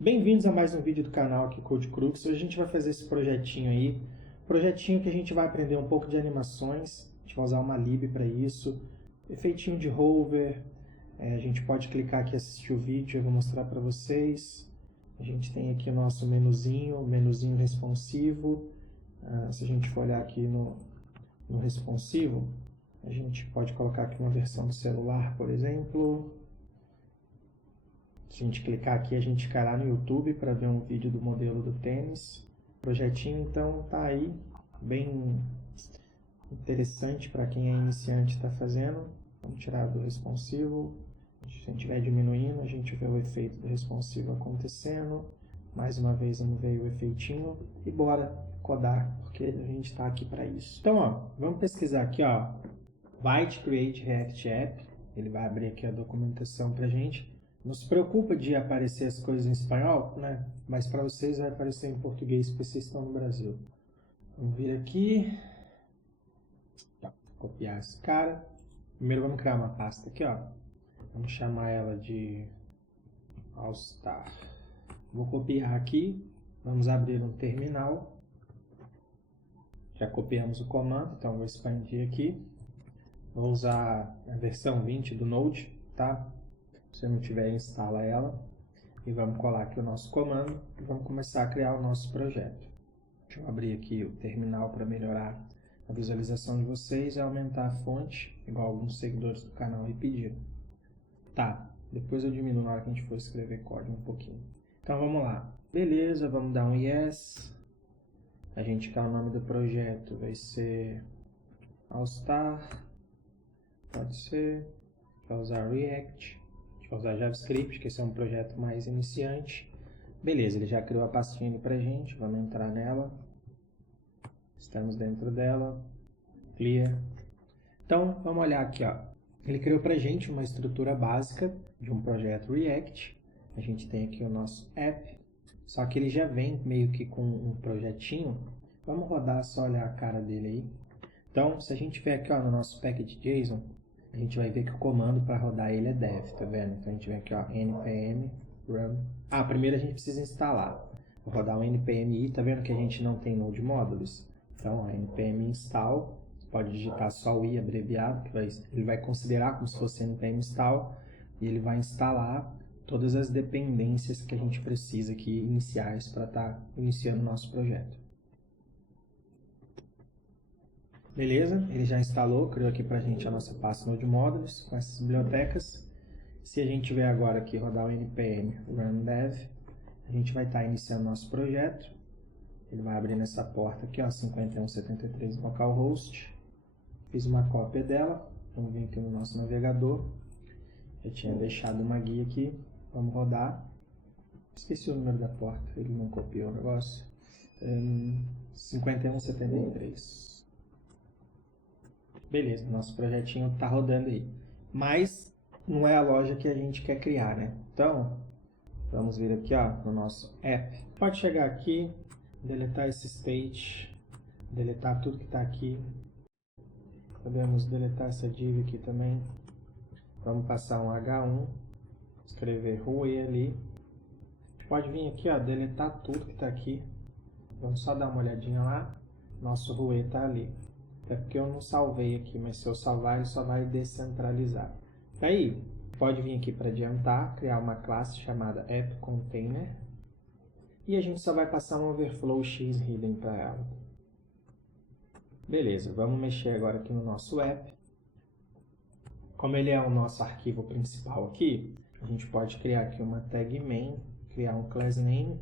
Bem-vindos a mais um vídeo do canal aqui Code Crux. Hoje a gente vai fazer esse projetinho aí, projetinho que a gente vai aprender um pouco de animações. A gente vai usar uma lib para isso, efeitinho de hover. A gente pode clicar aqui e assistir o vídeo, eu vou mostrar para vocês. A gente tem aqui o nosso menuzinho responsivo. Se a gente for olhar aqui no responsivo, a gente pode colocar aqui uma versão do celular, por exemplo. Se a gente clicar aqui, a gente cai lá no YouTube para ver um vídeo do modelo do tênis. O projetinho, então, tá aí, bem interessante para quem é iniciante está fazendo. Vamos tirar do responsivo. Se a gente estiver diminuindo, a gente vê o efeito do responsivo acontecendo. Mais uma vez, não veio o efeitinho. E bora codar, porque a gente está aqui para isso. Então, ó, vamos pesquisar aqui, ó, Byte Create React App. Ele vai abrir aqui a documentação para a gente. Não se preocupa de aparecer as coisas em espanhol, né? Mas para vocês vai aparecer em português, porque vocês estão no Brasil. Vamos vir aqui. Tá, copiar esse cara. Primeiro vamos criar uma pasta aqui, ó. Vamos chamar ela de All-Star. Vou copiar aqui. Vamos abrir um terminal. Já copiamos o comando, então vou expandir aqui. Vou usar a versão 20 do Node, tá? Se não tiver, instala ela. E vamos colar aqui o nosso comando e vamos começar a criar o nosso projeto. Deixa eu abrir aqui o terminal para melhorar a visualização de vocês e aumentar a fonte, igual alguns seguidores do canal aí pediram. Tá, depois eu diminuo na hora que a gente for escrever código um pouquinho. Então vamos lá. Beleza, vamos dar um yes. A gente quer o nome do projeto, vai ser All-Star. Pode ser. Vai usar React. Vou usar JavaScript, que esse é um projeto mais iniciante. Beleza, ele já criou a pastinha ali pra gente, vamos entrar nela. Estamos dentro dela. Clear. Então, vamos olhar aqui, ó. Ele criou pra gente uma estrutura básica de um projeto React. A gente tem aqui o nosso app, só que ele já vem meio que com um projetinho. Vamos rodar, só olhar a cara dele aí. Então, se a gente vier aqui, ó, no nosso package.json, a gente vai ver que o comando para rodar ele é dev, tá vendo? Então a gente vem aqui, ó, npm run. Primeiro a gente precisa instalar. Vou rodar o npm i, tá vendo que a gente não tem node modules? Então, ó, npm install, pode digitar só o i abreviado, que ele vai considerar como se fosse npm install, e ele vai instalar todas as dependências que a gente precisa aqui iniciais para estar iniciando o nosso projeto. Beleza, ele já instalou, criou aqui pra gente a nossa pasta Node Modules com essas bibliotecas. Se a gente vier agora aqui rodar o npm run dev, a gente vai estar iniciando nosso projeto. Ele vai abrir nessa porta aqui, ó, 5173 localhost. Fiz uma cópia dela, vamos vir aqui no nosso navegador. Eu tinha deixado uma guia aqui, vamos rodar. Esqueci o número da porta, ele não copiou o negócio. 5173. Beleza, nosso projetinho está rodando aí. Mas não é a loja que a gente quer criar, né? Então, vamos vir aqui, ó, no nosso app. Pode chegar aqui, deletar esse state, deletar tudo que está aqui. Podemos deletar essa div aqui também. Vamos passar um H1, escrever Rue ali. Pode vir aqui, ó, deletar tudo que está aqui. Vamos só dar uma olhadinha lá. Nosso Rue está ali. É porque eu não salvei aqui, mas se eu salvar, ele só vai descentralizar. Aí, pode vir aqui para adiantar, criar uma classe chamada AppContainer. E a gente só vai passar um overflow x hidden para ela. Beleza, vamos mexer agora aqui no nosso app. Como ele é o nosso arquivo principal aqui, a gente pode criar aqui uma tag main, criar um class name,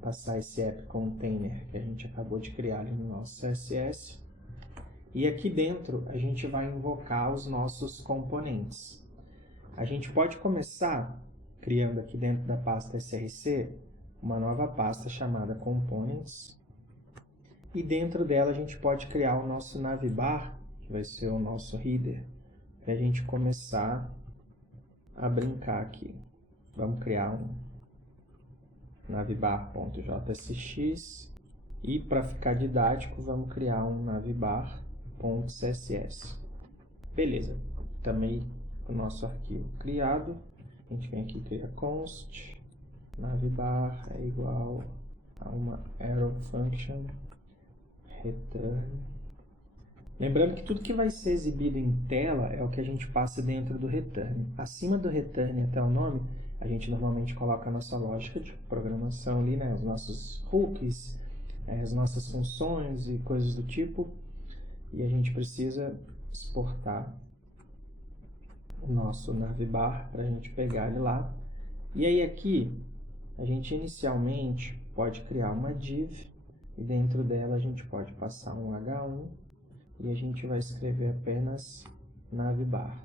passar esse AppContainer que a gente acabou de criar ali no nosso CSS. E aqui dentro a gente vai invocar os nossos componentes. A gente pode começar criando aqui dentro da pasta src uma nova pasta chamada components. E dentro dela a gente pode criar o nosso navbar, que vai ser o nosso header, para a gente começar a brincar aqui. Vamos criar um navbar.jsx e para ficar didático vamos criar um navbar.css. Beleza, também o nosso arquivo criado. A gente vem aqui e cria const navbar é igual a uma arrow function return. Lembrando que tudo que vai ser exibido em tela é o que a gente passa dentro do return. Acima do return até o nome, a gente normalmente coloca a nossa lógica de programação ali, né? Os nossos hooks, as nossas funções e coisas do tipo. E a gente precisa exportar o nosso navbar para a gente pegar ele lá. E aí aqui, a gente inicialmente pode criar uma div e dentro dela a gente pode passar um H1 e a gente vai escrever apenas navbar.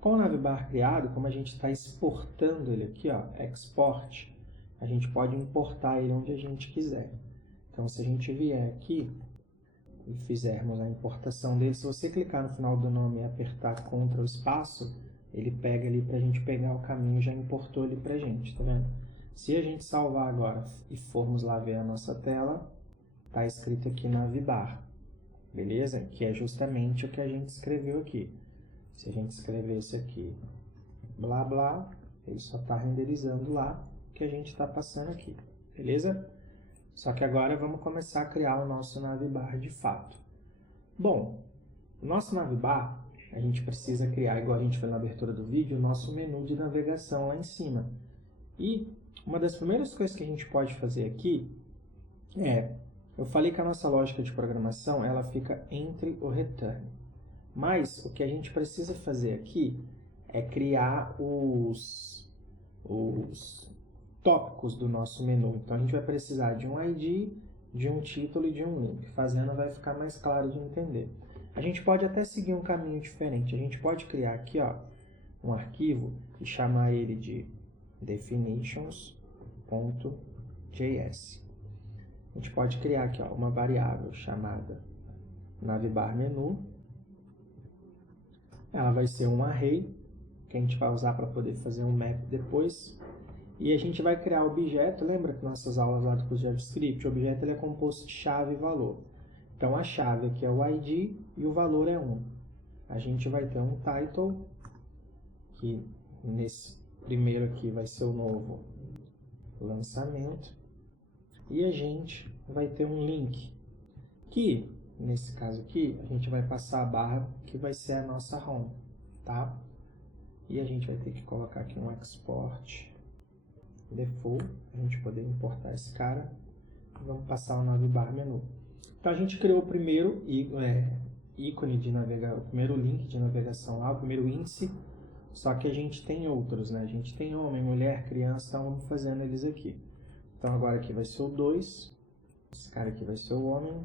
Com o navbar criado, como a gente está exportando ele aqui, ó, export, a gente pode importar ele onde a gente quiser. Então, se a gente vier aqui e fizermos a importação dele, se você clicar no final do nome e apertar Ctrl espaço, ele pega ali para a gente pegar o caminho e já importou ele para a gente, tá vendo? Se a gente salvar agora e formos lá ver a nossa tela, está escrito aqui navbar, beleza? Que é justamente o que a gente escreveu aqui. Se a gente escrevesse aqui, blá blá, ele só está renderizando lá o que a gente está passando aqui, beleza? Só que agora vamos começar a criar o nosso navbar de fato. Bom, o nosso navbar, a gente precisa criar, igual a gente fez na abertura do vídeo, o nosso menu de navegação lá em cima. E uma das primeiras coisas que a gente pode fazer aqui é, eu falei que a nossa lógica de programação, ela fica entre o return. Mas o que a gente precisa fazer aqui é criar os tópicos do nosso menu. Então a gente vai precisar de um ID, de um título e de um link. Fazendo vai ficar mais claro de entender. A gente pode até seguir um caminho diferente. A gente pode criar aqui, ó, um arquivo e chamar ele de definitions.js. A gente pode criar aqui, ó, uma variável chamada navbar menu. Ela vai ser um array, que a gente vai usar para poder fazer um map depois. E a gente vai criar o objeto. Lembra que nossas aulas lá do curso de JavaScript, o objeto ele é composto de chave e valor. Então a chave aqui é o ID e o valor é 1. A gente vai ter um title, que nesse primeiro aqui vai ser o novo lançamento. E a gente vai ter um link, que nesse caso aqui a gente vai passar a barra que vai ser a nossa home, tá? E a gente vai ter que colocar aqui um export default, para a gente poder importar esse cara. Vamos passar o navbar menu. Então a gente criou o primeiro ícone de navegação, o primeiro link de navegação lá, o primeiro índice, só que a gente tem outros, né? A gente tem homem, mulher, criança, então vamos fazendo eles aqui. Então agora aqui vai ser o 2, esse cara aqui vai ser o homem.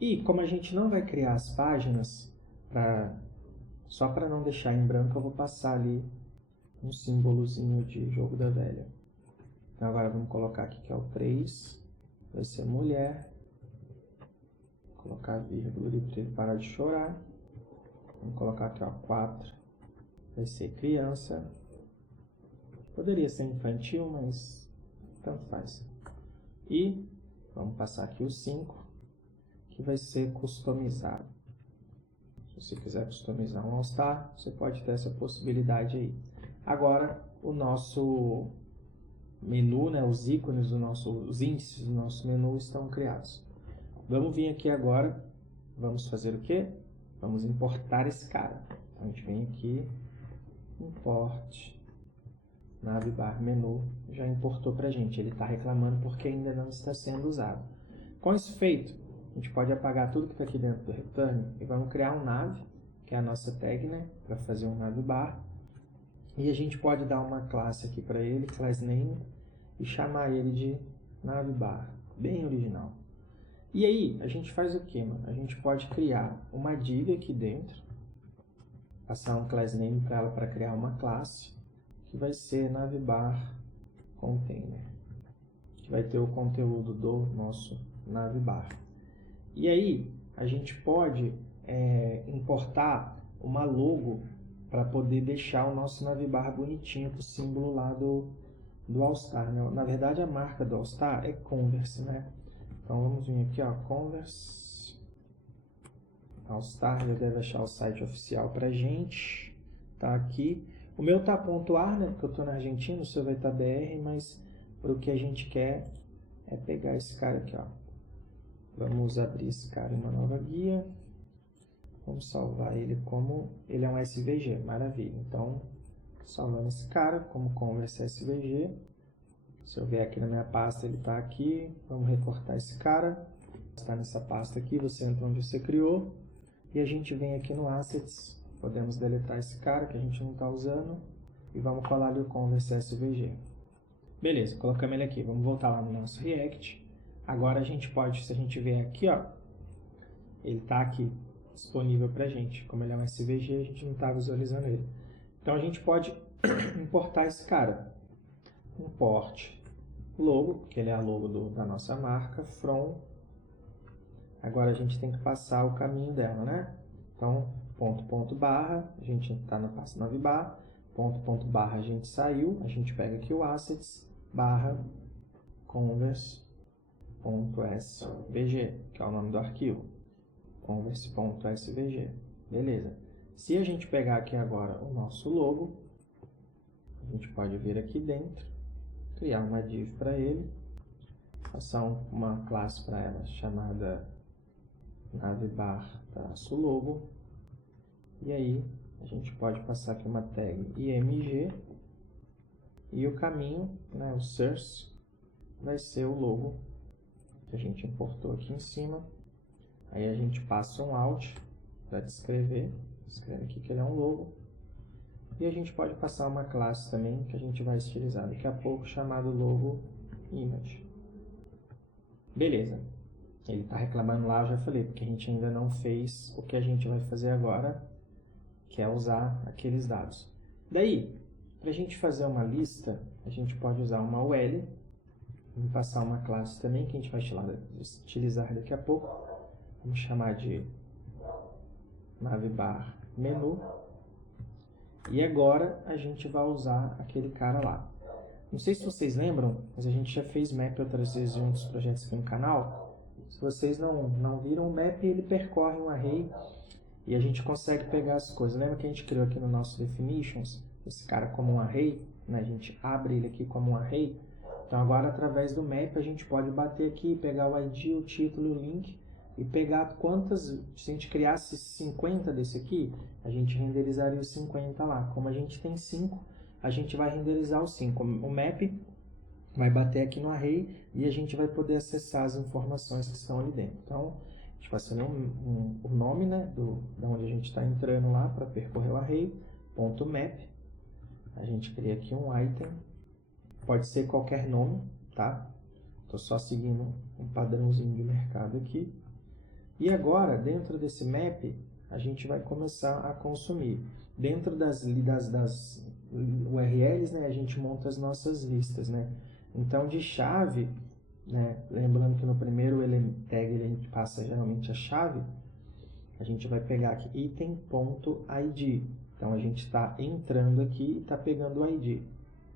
E como a gente não vai criar as páginas, só para não deixar em branco, eu vou passar ali um símbolozinho de jogo da velha. Então agora vamos colocar aqui que é o 3, vai ser mulher, vou colocar vírgula ali para ele parar de chorar. Vamos colocar aqui, ó, 4, vai ser criança. Poderia ser infantil, mas tanto faz. E vamos passar aqui o 5, que vai ser customizado. Se você quiser customizar um All-Star, você pode ter essa possibilidade aí. Agora, o nosso menu, né, os ícones os índices do nosso menu estão criados. Vamos vir aqui agora, vamos fazer o quê? Vamos importar esse cara. Então, a gente vem aqui, import navbar menu, já importou para a gente. Ele está reclamando porque ainda não está sendo usado. Com isso feito, a gente pode apagar tudo que está aqui dentro do return e vamos criar um nav, que é a nossa tag, né, para fazer um navbar. E a gente pode dar uma classe aqui para ele, class name, e chamar ele de navbar, bem original. E aí, a gente faz o que, mano? A gente pode criar uma div aqui dentro, passar um class name para ela para criar uma classe, que vai ser navbar container, que vai ter o conteúdo do nosso navbar. E aí, a gente pode importar uma logo para poder deixar o nosso navbar bonitinho com o símbolo lá do All-Star, né? Na verdade, a marca do All-Star é Converse, né? Então, vamos vir aqui, ó, Converse All-Star, já deve achar o site oficial para gente, tá aqui. O meu tá .ar, né, porque eu estou na Argentina, o seu vai estar BR, mas para o que a gente quer é pegar esse cara aqui, ó. Vamos abrir esse cara em uma nova guia. Vamos salvar ele como... Ele é um SVG, maravilha. Então, salvando esse cara como Converse SVG. Se eu vier aqui na minha pasta, ele está aqui. Vamos recortar esse cara. Está nessa pasta aqui, você entra onde você criou. E a gente vem aqui no Assets. Podemos deletar esse cara que a gente não está usando. E vamos colar ali o Converse SVG. Beleza, colocamos ele aqui. Vamos voltar lá no nosso React. Agora a gente pode, se a gente vier aqui, ó, ele está aqui disponível para a gente. Como ele é um SVG, a gente não está visualizando ele. Então a gente pode importar esse cara. Import logo, que ele é a logo da nossa marca, from. Agora a gente tem que passar o caminho dela, né? Então, ponto barra, a gente está na pasta navbar, ponto barra a gente saiu, a gente pega aqui o assets, barra, converse.svg, que é o nome do arquivo, converse.svg, beleza. Se a gente pegar aqui agora o nosso logo, a gente pode vir aqui dentro, criar uma div para ele, passar uma classe para ela chamada navbar-logo, e aí a gente pode passar aqui uma tag img, e o caminho, né, o source, vai ser o logo que a gente importou aqui em cima. Aí a gente passa um alt para descrever, escreve aqui que ele é um logo. E a gente pode passar uma classe também, que a gente vai estilizar daqui a pouco, chamado logo image. Beleza. Ele está reclamando lá, eu já falei, porque a gente ainda não fez o que a gente vai fazer agora, que é usar aqueles dados. Daí, para a gente fazer uma lista, a gente pode usar uma UL, vamos passar uma classe também, que a gente vai utilizar daqui a pouco. Vamos chamar de navbar menu. E agora a gente vai usar aquele cara lá. Não sei se vocês lembram, mas a gente já fez map outras vezes em outros projetos aqui no canal. Se vocês não viram, o map ele percorre um array e a gente consegue pegar as coisas. Lembra que a gente criou aqui no nosso definitions, esse cara como um array, né? A gente abre ele aqui como um array. Então agora através do map a gente pode bater aqui, pegar o ID, o título e o link e pegar quantas, se a gente criasse 50 desse aqui, a gente renderizaria os 50 lá. Como a gente tem 5, a gente vai renderizar os 5. O map vai bater aqui no array e a gente vai poder acessar as informações que estão ali dentro. Então, a gente vai fazer o nome, né, da onde a gente está entrando lá para percorrer o array, .map. A gente cria aqui um item, pode ser qualquer nome, tá? Estou só seguindo um padrãozinho de mercado aqui. E agora, dentro desse map, a gente vai começar a consumir. Dentro das URLs, né, a gente monta as nossas listas, né? Então, de chave, né, lembrando que no primeiro tag ele passa geralmente a chave, a gente vai pegar aqui item.id. Então, a gente está entrando aqui e está pegando o ID.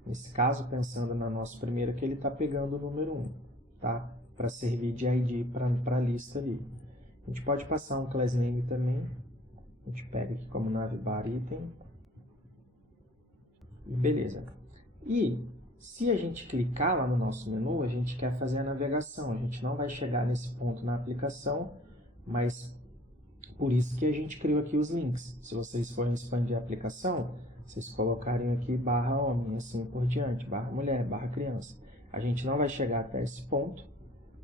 Nesse caso, pensando no nosso primeiro aqui, ele está pegando o número 1, tá? Para servir de ID para a lista ali. A gente pode passar um class name também. A gente pega aqui como navbar item. E beleza. E se a gente clicar lá no nosso menu, a gente quer fazer a navegação. A gente não vai chegar nesse ponto na aplicação, mas por isso que a gente criou aqui os links. Se vocês forem expandir a aplicação, vocês colocarem aqui barra homem, assim por diante, barra mulher, barra criança. A gente não vai chegar até esse ponto,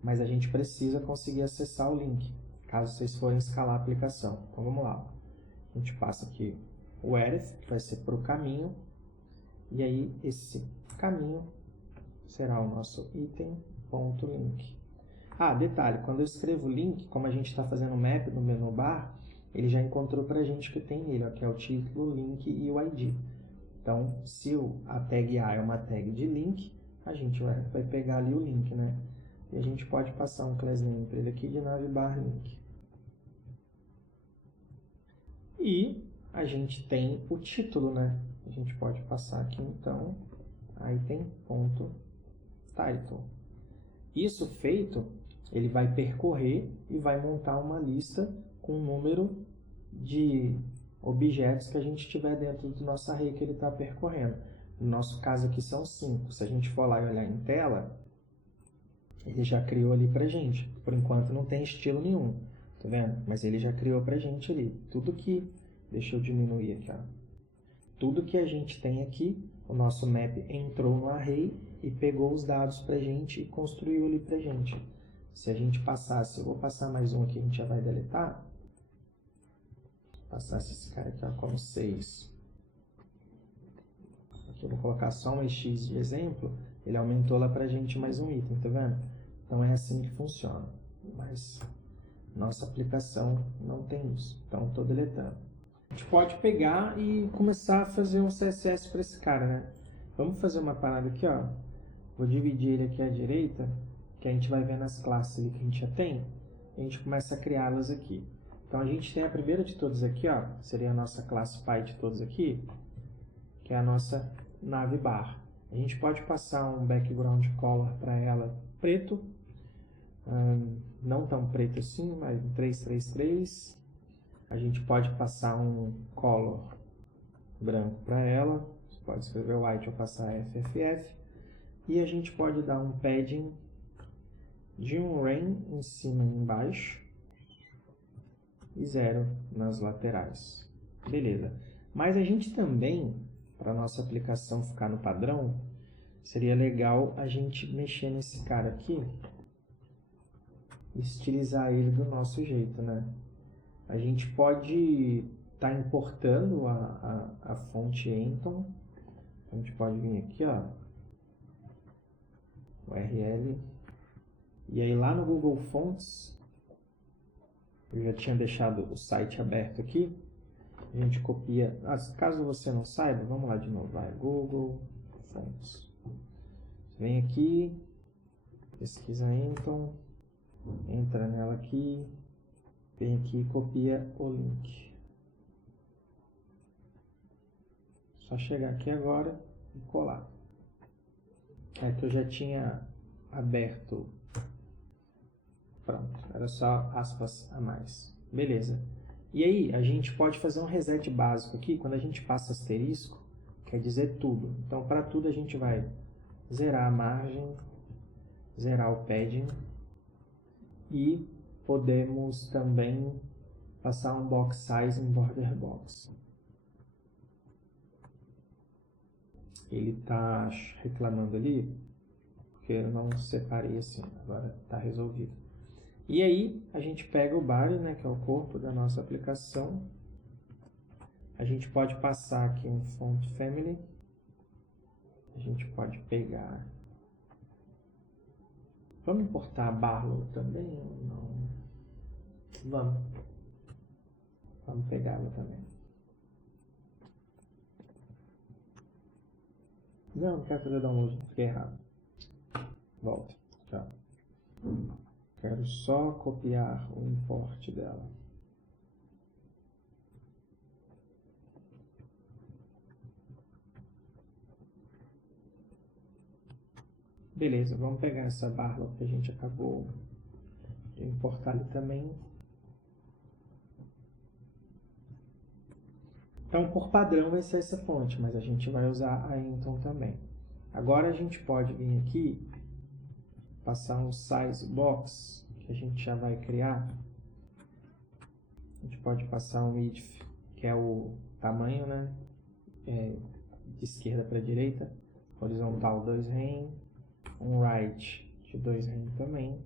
mas a gente precisa conseguir acessar o link, caso vocês forem escalar a aplicação. Então vamos lá. A gente passa aqui o Edit, que vai ser para o caminho, e aí esse caminho será o nosso item.link. Ah, detalhe, quando eu escrevo link, como a gente está fazendo map no menu bar, ele já encontrou para a gente o que tem nele, ó, que é o título, o link e o ID. Então, se a tag A é uma tag de link, a gente vai pegar ali o link, né? E a gente pode passar um class name para ele aqui de navbar-link. E a gente tem o título, né? A gente pode passar aqui, então, item.title. Isso feito, ele vai percorrer e vai montar uma lista com um número de objetos que a gente tiver dentro do nosso array que ele está percorrendo. No nosso caso aqui são 5. Se a gente for lá e olhar em tela, ele já criou ali pra gente. Por enquanto não tem estilo nenhum, tá vendo? Mas ele já criou pra gente ali. Tudo que... Deixa eu diminuir aqui, ó. Tudo que a gente tem aqui, o nosso map entrou no array e pegou os dados pra gente e construiu ali pra gente. Se a gente passasse, eu vou passar mais um aqui, a gente já vai deletar. Passasse esse cara aqui, ó, como 6. Aqui eu vou colocar só um EX de exemplo, ele aumentou lá pra gente mais um item, tá vendo? Então é assim que funciona, mas nossa aplicação não tem isso, então estou deletando. A gente pode pegar e começar a fazer um CSS para esse cara, né? Vamos fazer uma parada aqui, ó. Vou dividir ele aqui à direita, que a gente vai ver nas classes ali que a gente já tem, e a gente começa a criá-las aqui. Então a gente tem a primeira de todas aqui, ó, seria a nossa classe Py de todos aqui, que é a nossa nave bar. A gente pode passar um background color para ela preto, não tão preto assim, mas 333. A gente pode passar um color branco para ela, você pode escrever white ou passar FFF, e a gente pode dar um padding de um rain em cima e embaixo, e 0 nas laterais. Beleza. Mas a gente também, para a nossa aplicação ficar no padrão, seria legal a gente mexer nesse cara aqui, estilizar ele do nosso jeito, né? A gente pode estar importando a fonte Anton. A gente pode vir aqui, ó, URL, e aí lá no Google Fonts, eu já tinha deixado o site aberto aqui, a gente copia, caso você não saiba, vamos lá de novo, vai, Google Fonts. Você vem aqui, pesquisa Anton, entra nela aqui, vem aqui e copia o link. Só chegar aqui agora e colar. É que eu já tinha aberto. Pronto, era só aspas a mais. Beleza. E aí, a gente pode fazer um reset básico aqui. Quando a gente passa asterisco, quer dizer tudo. Então, para tudo a gente vai zerar a margem, zerar o padding e podemos também passar um box size em border box. Ele está reclamando ali, porque eu não separei assim, agora está resolvido. E aí, a gente pega o body, né, que é o corpo da nossa aplicação. A gente pode passar aqui um font family. A gente pode pegar... Vamos importar a Barlow também? Não. Vamos pegá-la também. Não quero fazer download, fiquei errado. Volta. Tchau. Quero só copiar o import dela. Beleza, vamos pegar essa Barlow que a gente acabou de importar ali também. Então, por padrão vai ser essa fonte, mas a gente vai usar a Anton também. Agora a gente pode vir aqui, passar um size box, que a gente já vai criar. A gente pode passar um width, que é o tamanho, né? De esquerda para direita. Horizontal 2 rem. Um right de 2 rem também.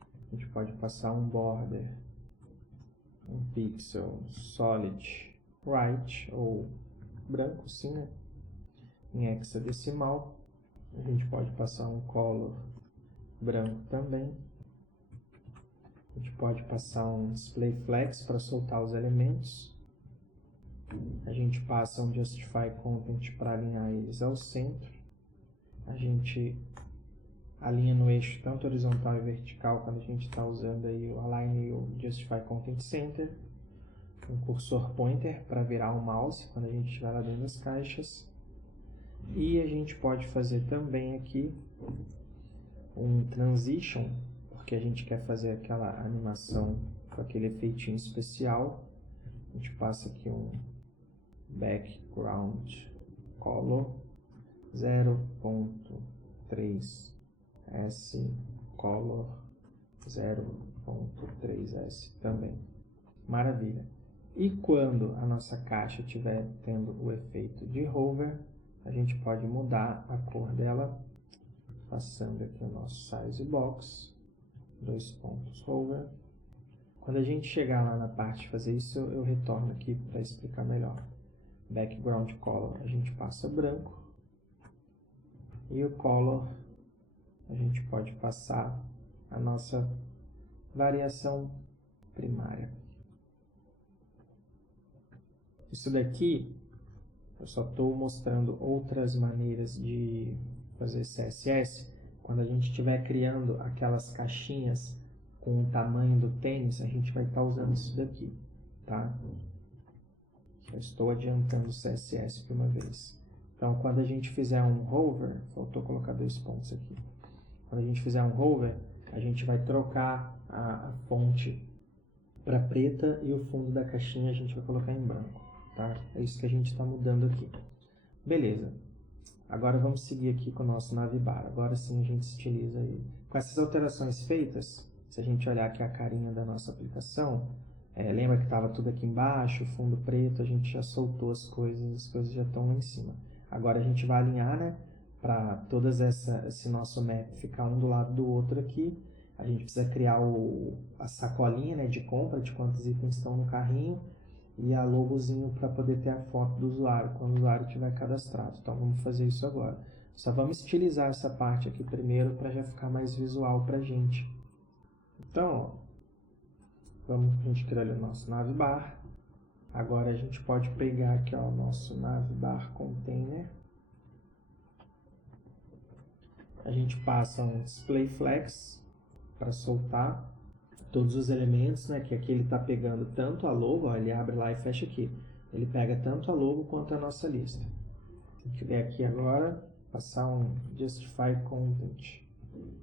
A gente pode passar um border, um pixel solid right, ou branco sim, né? Em hexadecimal. A gente pode passar um color branco também. A gente pode passar um display flex para soltar os elementos. A gente passa um justify content para alinhar eles ao centro. A gente alinha no eixo tanto horizontal e vertical quando a gente está usando aí o align e o justify content center. Um cursor pointer para virar o mouse quando a gente estiver lá dentro das caixas. E a gente pode fazer também aqui um transition, porque a gente quer fazer aquela animação com aquele efeitinho especial. A gente passa aqui um background color 0.3s color 0.3s também. Maravilha. E quando a nossa caixa estiver tendo o efeito de hover, a gente pode mudar a cor dela, passando aqui o nosso size box, 2 pontos hover. Quando a gente chegar lá na parte de fazer isso, eu retorno aqui para explicar melhor. Background color a gente passa branco, e o color a gente pode passar a nossa variação primária. Isso daqui eu só estou mostrando outras maneiras de fazer CSS. Quando a gente estiver criando aquelas caixinhas com o tamanho do tênis, a gente vai estar usando isso daqui, tá? Já estou adiantando o CSS por uma vez. Então, quando a gente fizer um hover, faltou colocar 2 pontos aqui. Quando a gente fizer um hover, a gente vai trocar a fonte para preta e o fundo da caixinha a gente vai colocar em branco, tá? É isso que a gente está mudando aqui. Beleza. Agora vamos seguir aqui com o nosso navbar. Agora sim a gente estiliza ele. Com essas alterações feitas, se a gente olhar aqui a carinha da nossa aplicação, lembra que estava tudo aqui embaixo, fundo preto, a gente já soltou as coisas já estão lá em cima. Agora a gente vai alinhar, né, para todas esse nosso map ficar um do lado do outro aqui. A gente precisa criar a sacolinha, né, de compra, de quantos itens estão no carrinho, e a logozinho para poder ter a foto do usuário, quando o usuário tiver cadastrado. Então vamos fazer isso agora. Só vamos estilizar essa parte aqui primeiro para já ficar mais visual para a gente. Então, a gente criar ali o nosso navbar. Agora a gente pode pegar aqui o nosso navbar container. A gente passa um display flex para soltar todos os elementos, né? Que aqui ele está pegando tanto a logo, ó, ele abre lá e fecha aqui. Ele pega tanto a logo quanto a nossa lista. Se a gente vier aqui agora, passar um justify content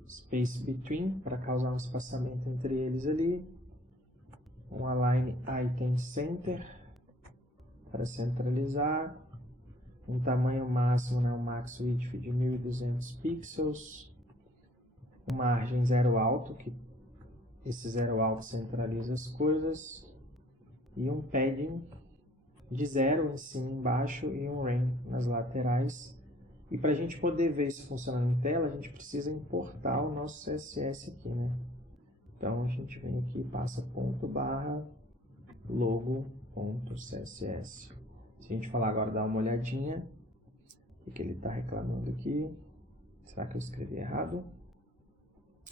space between para causar um espaçamento entre eles ali. Um align item center para centralizar, um tamanho máximo, né, um max width de 1200 pixels, uma margem zero alto, que esse zero alto centraliza as coisas, e um padding de 0 em cima e embaixo e um ren nas laterais. E para a gente poder ver isso funcionando em tela, a gente precisa importar o nosso CSS aqui, né? Então a gente vem aqui e passa ponto barra logo.css. Se a gente falar agora, dar uma olhadinha, o que ele está reclamando aqui? Será que eu escrevi errado?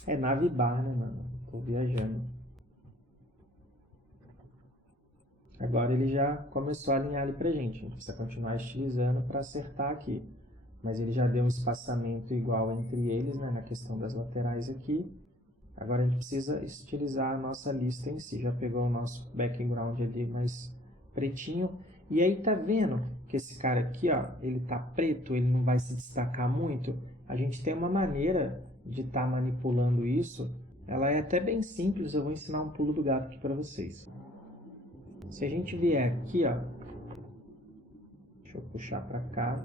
É navbar, né, mano? Estou viajando. Agora ele já começou a alinhar ali pra gente. A gente precisa continuar estilizando para acertar aqui. Mas ele já deu um espaçamento igual entre eles, né, na questão das laterais aqui. Agora a gente precisa estilizar a nossa lista em si. Já pegou o nosso background ali mais pretinho. E aí tá vendo que esse cara aqui, ó, ele tá preto, ele não vai se destacar muito. A gente tem uma maneira de estar manipulando isso. Ela é até bem simples, eu vou ensinar um pulo do gato aqui para vocês. Se a gente vier aqui, ó, deixa eu puxar para cá.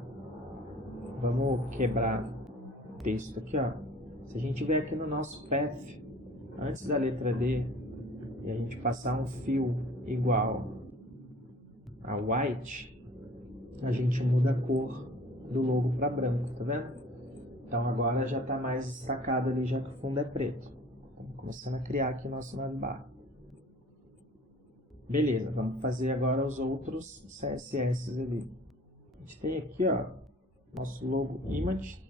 Vamos quebrar o texto aqui, ó. Se a gente vier aqui no nosso path, antes da letra D, e a gente passar um fio igual a white, a gente muda a cor do logo para branco, tá vendo? Então agora já está mais destacado ali, já que o fundo é preto. Estamos começando a criar aqui nosso navbar. Beleza, vamos fazer agora os outros CSS ali. A gente tem aqui, ó, nosso logo image.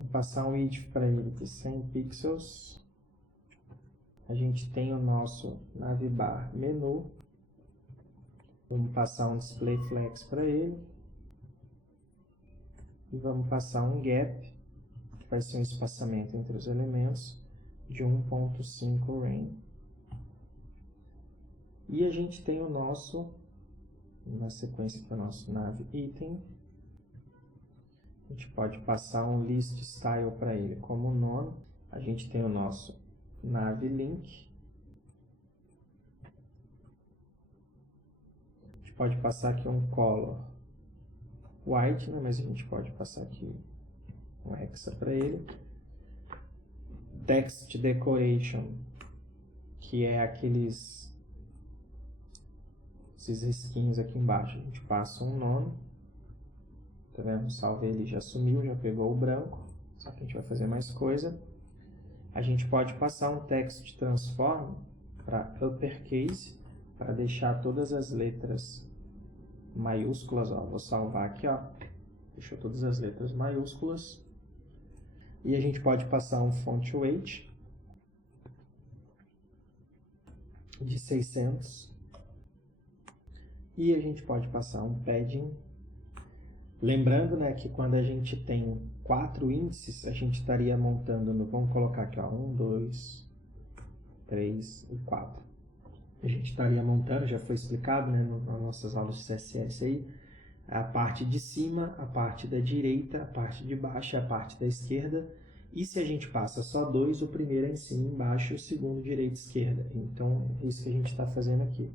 Vou passar um width para ele de 100 pixels. A gente tem o nosso navbar menu. Vamos passar um display flex para ele. E vamos passar um gap, que vai ser um espaçamento entre os elementos, de 1.5 ren. E a gente tem o nosso, na sequência aqui, o nosso nav item. A gente pode passar um list style para ele como nome. A gente tem o nosso nav link. gente pode passar aqui um color white, né? Mas a gente pode passar aqui um hexa para ele. Text decoration, que é esses risquinhos aqui embaixo. A gente passa um nome. Tá vendo? Salve ele, já sumiu, já pegou o branco. Só que a gente vai fazer mais coisa. A gente pode passar um text transform para uppercase, para deixar todas as letras maiúsculas. Ó, vou salvar aqui, ó. Deixou todas as letras maiúsculas. E a gente pode passar um font weight de 600. E a gente pode passar um padding. Lembrando, né, que quando a gente tem 4 índices, a gente estaria montando no... Vamos colocar aqui, ó, 1, 2, 3 e 4. A gente estaria montando, já foi explicado, né, nas nossas aulas de CSS aí, a parte de cima, a parte da direita, a parte de baixo e a parte da esquerda. E se a gente passa só 2, o primeiro é em cima e embaixo e o segundo direita e esquerda. Então, é isso que a gente está fazendo aqui.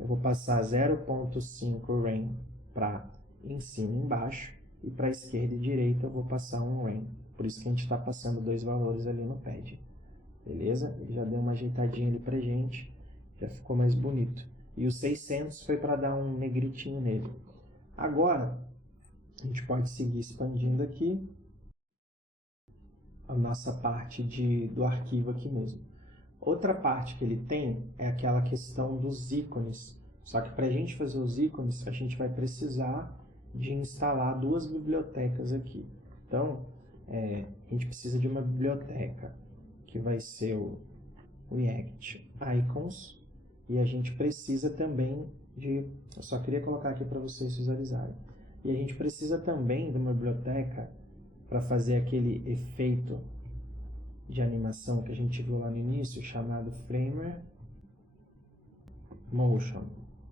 Eu vou passar 0.5 rem para em cima e embaixo, e para a esquerda e direita eu vou passar um rem. Por isso que a gente está passando 2 valores ali no pad. Beleza? Ele já deu uma ajeitadinha ali pra gente, já ficou mais bonito. E o 600 foi para dar um negritinho nele. Agora, a gente pode seguir expandindo aqui a nossa parte do arquivo aqui mesmo. Outra parte que ele tem é aquela questão dos ícones. Só que para a gente fazer os ícones, a gente vai precisar de instalar 2 bibliotecas aqui. Então, a gente precisa de uma biblioteca que vai ser o React Icons, e a gente precisa também de... Eu só queria colocar aqui para vocês visualizarem. E a gente precisa também de uma biblioteca para fazer aquele efeito de animação que a gente viu lá no início, chamado Framer Motion.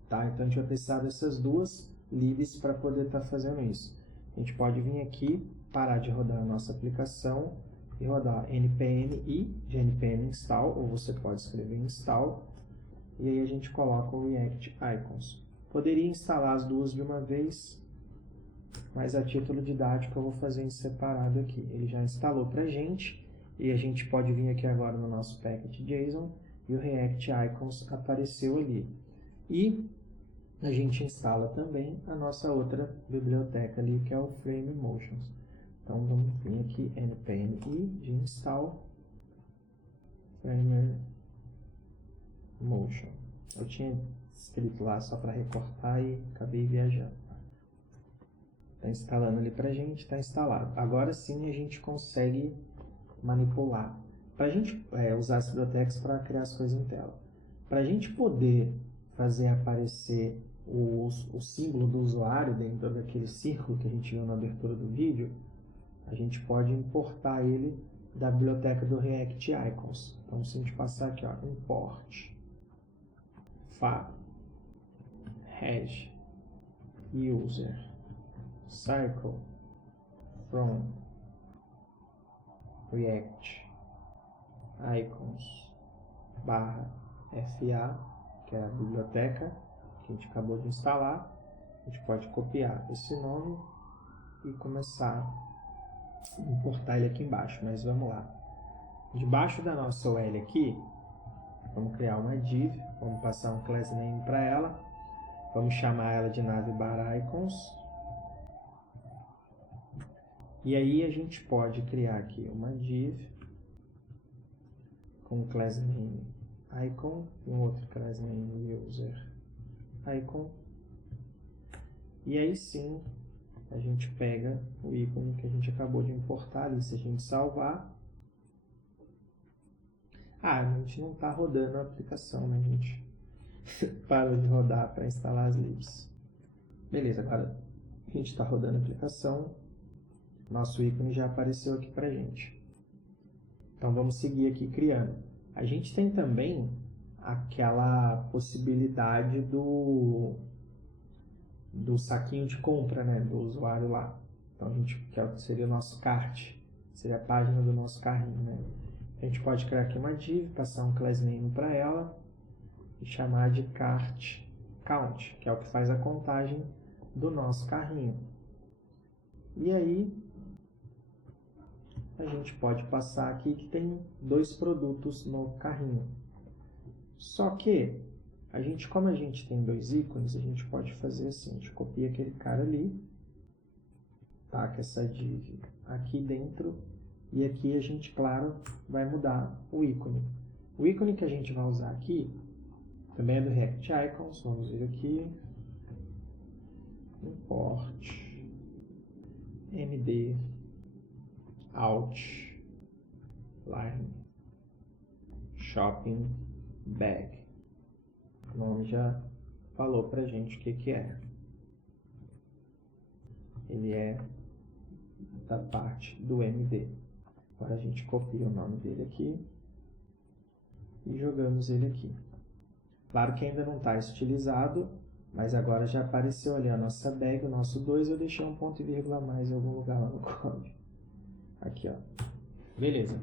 Tá? Então a gente vai precisar dessas 2 libs para poder estar fazendo isso. A gente pode vir aqui, parar de rodar a nossa aplicação e rodar npm i de npm install, ou você pode escrever install, e aí a gente coloca o React Icons. Poderia instalar as 2 de uma vez, mas a título didático eu vou fazer em separado aqui. Ele já instalou para a gente, e a gente pode vir aqui agora no nosso package.json, e o React Icons apareceu ali. E a gente instala também a nossa outra biblioteca ali, que é o Frame Motions. Então vamos vir aqui, npm i de install Framer Motion. Eu tinha escrito lá só para recortar e acabei viajando. Está instalando ali para a gente, está instalado. Agora sim a gente consegue manipular. Para a gente usar as bibliotecas para criar as coisas em tela. Para a gente poder fazer aparecer o símbolo do usuário dentro daquele círculo que a gente viu na abertura do vídeo, a gente pode importar ele da biblioteca do React Icons. Então, se a gente passar aqui, ó, import fab hash user cycle from React Icons /fa, que é a biblioteca que a gente acabou de instalar, a gente pode copiar esse nome e começar a importar ele aqui embaixo, mas vamos lá. Debaixo da nossa UL aqui, vamos criar uma div, vamos passar um class name para ela, vamos chamar ela de navbar_icons, e aí a gente pode criar aqui uma div com class name icon e um outro class name user icon, e aí sim a gente pega o ícone que a gente acabou de importar ali. Se a gente salvar, a gente não está rodando a aplicação, né, gente? Parou de rodar para instalar as libs. Beleza, agora a gente está rodando a aplicação, nosso ícone já apareceu aqui para a gente. Então vamos seguir aqui criando. A gente tem também aquela possibilidade do saquinho de compra, né, do usuário lá. Então a gente quer que seria o nosso cart, seria a página do nosso carrinho, né? A gente pode criar aqui uma div, passar um class name para ela e chamar de cart count, que é o que faz a contagem do nosso carrinho. E aí, a gente pode passar aqui que tem 2 produtos no carrinho. Só que, como a gente tem 2 ícones, a gente pode fazer assim, a gente copia aquele cara ali, taca essa div aqui dentro, e aqui a gente, claro, vai mudar o ícone. O ícone que a gente vai usar aqui, também é do React Icons, vamos vir aqui, import, md, out, line, shopping, bag. O nome já falou pra gente o que é. Ele é da parte do MD. Agora a gente copia o nome dele aqui e jogamos ele aqui. Claro que ainda não está estilizado, mas agora já apareceu ali a nossa bag, o nosso 2, eu deixei um ponto e vírgula a mais em algum lugar lá no código. Aqui, ó. Beleza.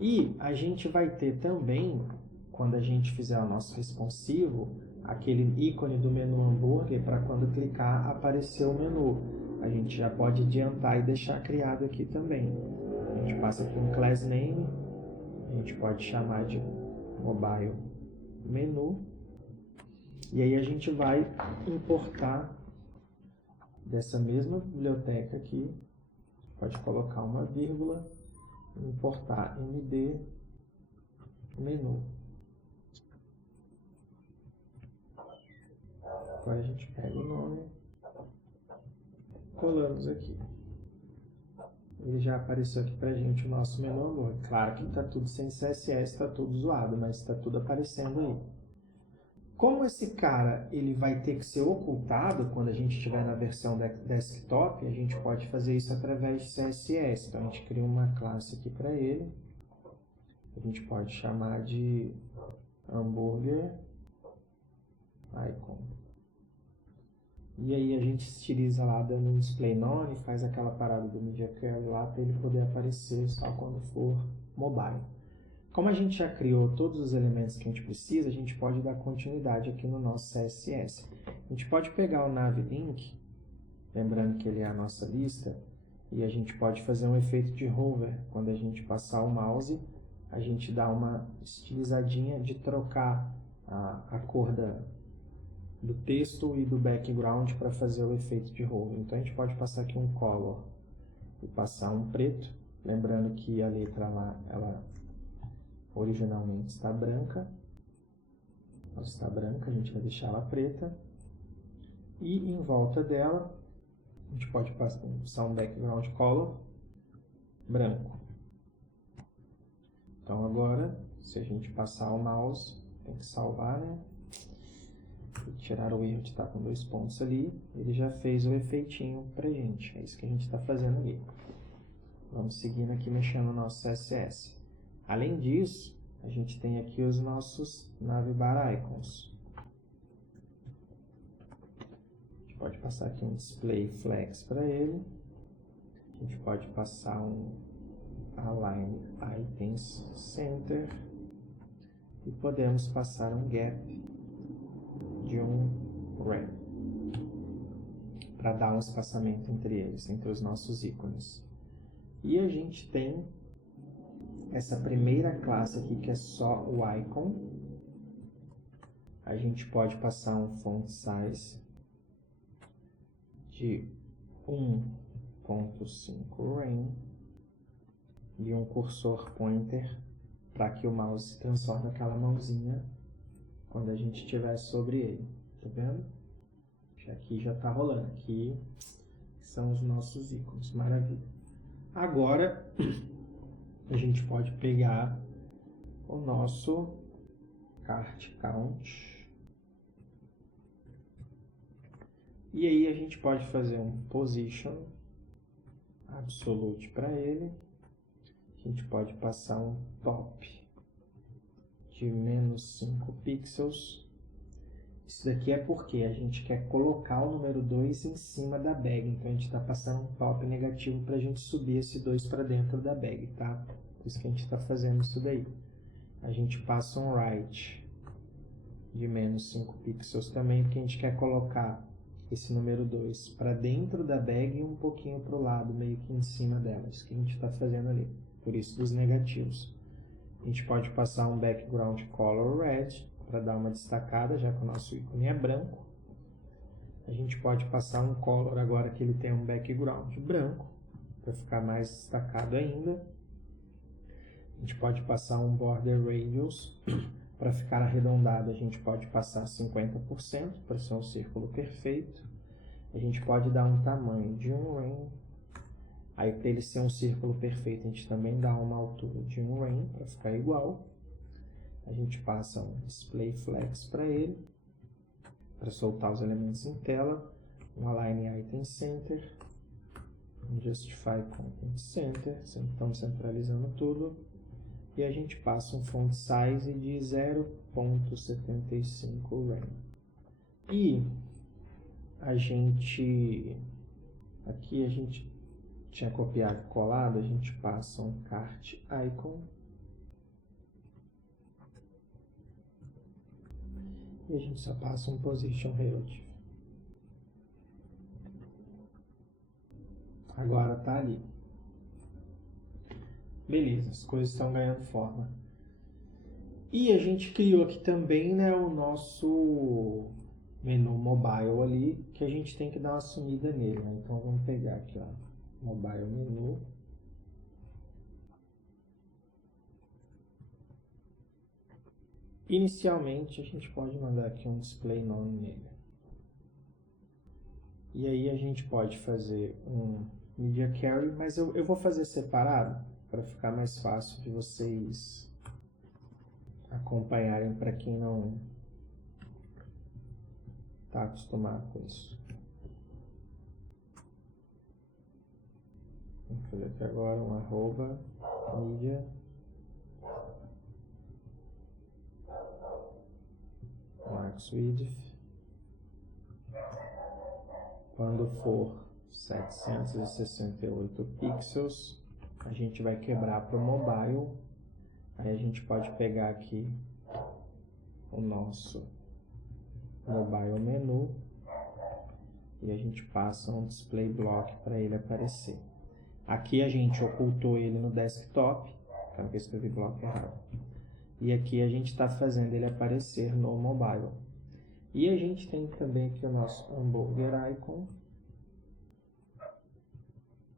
E a gente vai ter também, quando a gente fizer o nosso responsivo, aquele ícone do menu hambúrguer para quando clicar aparecer o menu. A gente já pode adiantar e deixar criado aqui também. A gente passa aqui um class name, a gente pode chamar de mobile menu, e aí a gente vai importar dessa mesma biblioteca aqui, pode colocar uma vírgula, importar md menu. Agora a gente pega o nome, colamos aqui. Ele já apareceu aqui pra gente o nosso menu hambúrguer. Claro que está tudo sem CSS, está tudo zoado, mas está tudo aparecendo aí. Como esse cara ele vai ter que ser ocultado quando a gente estiver na versão desktop, a gente pode fazer isso através de CSS. Então a gente cria uma classe aqui para ele. A gente pode chamar de hambúrguer icon. E aí a gente estiliza lá dando um display none, faz aquela parada do media query lá para ele poder aparecer só quando for mobile. Como a gente já criou todos os elementos que a gente precisa, a gente pode dar continuidade aqui no nosso CSS. A gente pode pegar o navlink, lembrando que ele é a nossa lista, e a gente pode fazer um efeito de hover. Quando a gente passar o mouse, a gente dá uma estilizadinha de trocar a cor do texto e do background para fazer o efeito de hover. Então a gente pode passar aqui um color e passar um preto, lembrando que a letra lá, ela originalmente está branca. Ela está branca, a gente vai deixar ela preta. E em volta dela, a gente pode passar um background color branco. Então agora, se a gente passar o mouse, tem que salvar, né? E tirar o erro de estar com 2 pontos ali, ele já fez o efeitinho pra gente. É isso que a gente está fazendo ali. Vamos seguindo aqui mexendo no nosso CSS. Além disso, a gente tem aqui os nossos navbar icons. A gente pode passar aqui um display flex para ele. A gente pode passar um align items center. E podemos passar um gap de um rem, para dar um espaçamento entre eles, entre os nossos ícones. E a gente tem essa primeira classe aqui que é só o icon. A gente pode passar um font size de 1.5 rem e um cursor pointer para que o mouse se transforme naquela mãozinha quando a gente estiver sobre ele. Tá vendo? Aqui já está rolando. Aqui são os nossos ícones. Maravilha. Agora, a gente pode pegar o nosso cart count. E aí a gente pode fazer um position absolute para ele. A gente pode passar um top de menos 5 pixels. Isso daqui é porque a gente quer colocar o número 2 em cima da bag. Então a gente está passando um top negativo para a gente subir esse 2 para dentro da bag, tá? Por isso que a gente está fazendo isso daí. A gente passa um right de menos 5 pixels também, porque a gente quer colocar esse número 2 para dentro da bag e um pouquinho para o lado, meio que em cima dela. Isso que a gente está fazendo ali, por isso dos negativos. A gente pode passar um background color red para dar uma destacada, já que o nosso ícone é branco. A gente pode passar um color agora que ele tem um background branco, para ficar mais destacado ainda. A gente pode passar um border radius, para ficar arredondado a gente pode passar 50%, para ser um círculo perfeito. A gente pode dar um tamanho de um ren. Aí para ele ser um círculo perfeito a gente também dá uma altura de um ren, para ficar igual. A gente passa um display flex para ele, para soltar os elementos em tela, um align item center, um justify content center, estamos centralizando tudo, e a gente passa um font size de 0.75 rem. E aqui a gente tinha copiado e colado, a gente passa um cart icon, e a gente só passa um position relative. Agora tá ali. Beleza, as coisas estão ganhando forma. E a gente criou aqui também, né, o nosso menu mobile ali, que a gente tem que dar uma sumida nele, né? Então vamos pegar aqui, ó, mobile menu. Inicialmente a gente pode mandar aqui um display nome nele. E aí a gente pode fazer um media carry, mas eu vou fazer separado para ficar mais fácil de vocês acompanharem para quem não está acostumado com isso. Vou fazer aqui agora um arroba media max width. Quando for 768 pixels, a gente vai quebrar para o mobile. Aí a gente pode pegar aqui o nosso mobile menu e a gente passa um display block para ele aparecer. Aqui a gente ocultou ele no desktop, claro que eu escrevi block errado. E aqui a gente está fazendo ele aparecer no mobile. E a gente tem também aqui o nosso hambúrguer icon.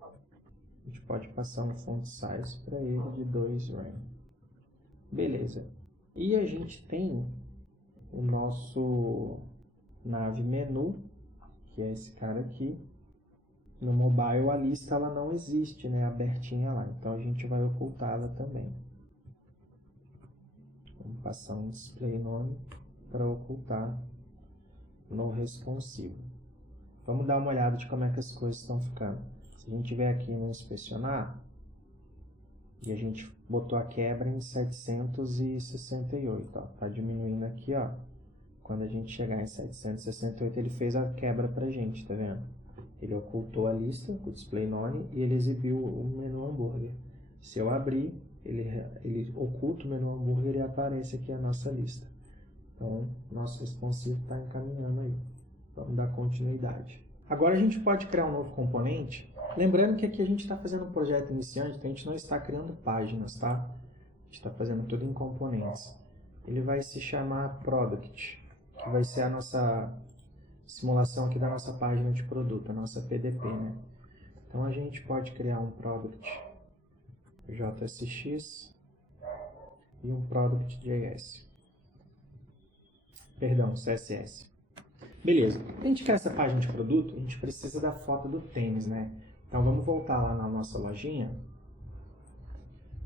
A gente pode passar um font size para ele de 2 rem. Beleza. E a gente tem o nosso nav menu, que é esse cara aqui. No mobile a lista ela não existe, né, abertinha lá. Então a gente vai ocultá-la também. Vamos passar um display nome para ocultar no responsivo. Vamos dar uma olhada de como é que as coisas estão ficando. Se a gente vier aqui no inspecionar, e a gente botou a quebra em 768, ó, tá diminuindo aqui, ó. Quando a gente chegar em 768, ele fez a quebra pra gente, tá vendo? Ele ocultou a lista com o display none e ele exibiu o menu hambúrguer. Se eu abrir, ele oculta o menu hambúrguer e aparece aqui a nossa lista. Então, nosso responsivo está encaminhando aí. Vamos dar continuidade. Agora a gente pode criar um novo componente. Lembrando que aqui a gente está fazendo um projeto iniciante, então a gente não está criando páginas, tá? A gente está fazendo tudo em componentes. Ele vai se chamar Product, que vai ser a nossa simulação aqui da nossa página de produto, a nossa PDP, né? Então a gente pode criar um Product JSX e um Product JS. Perdão, CSS. Beleza. Para a gente criar essa página de produto, a gente precisa da foto do tênis, né? Então vamos voltar lá na nossa lojinha.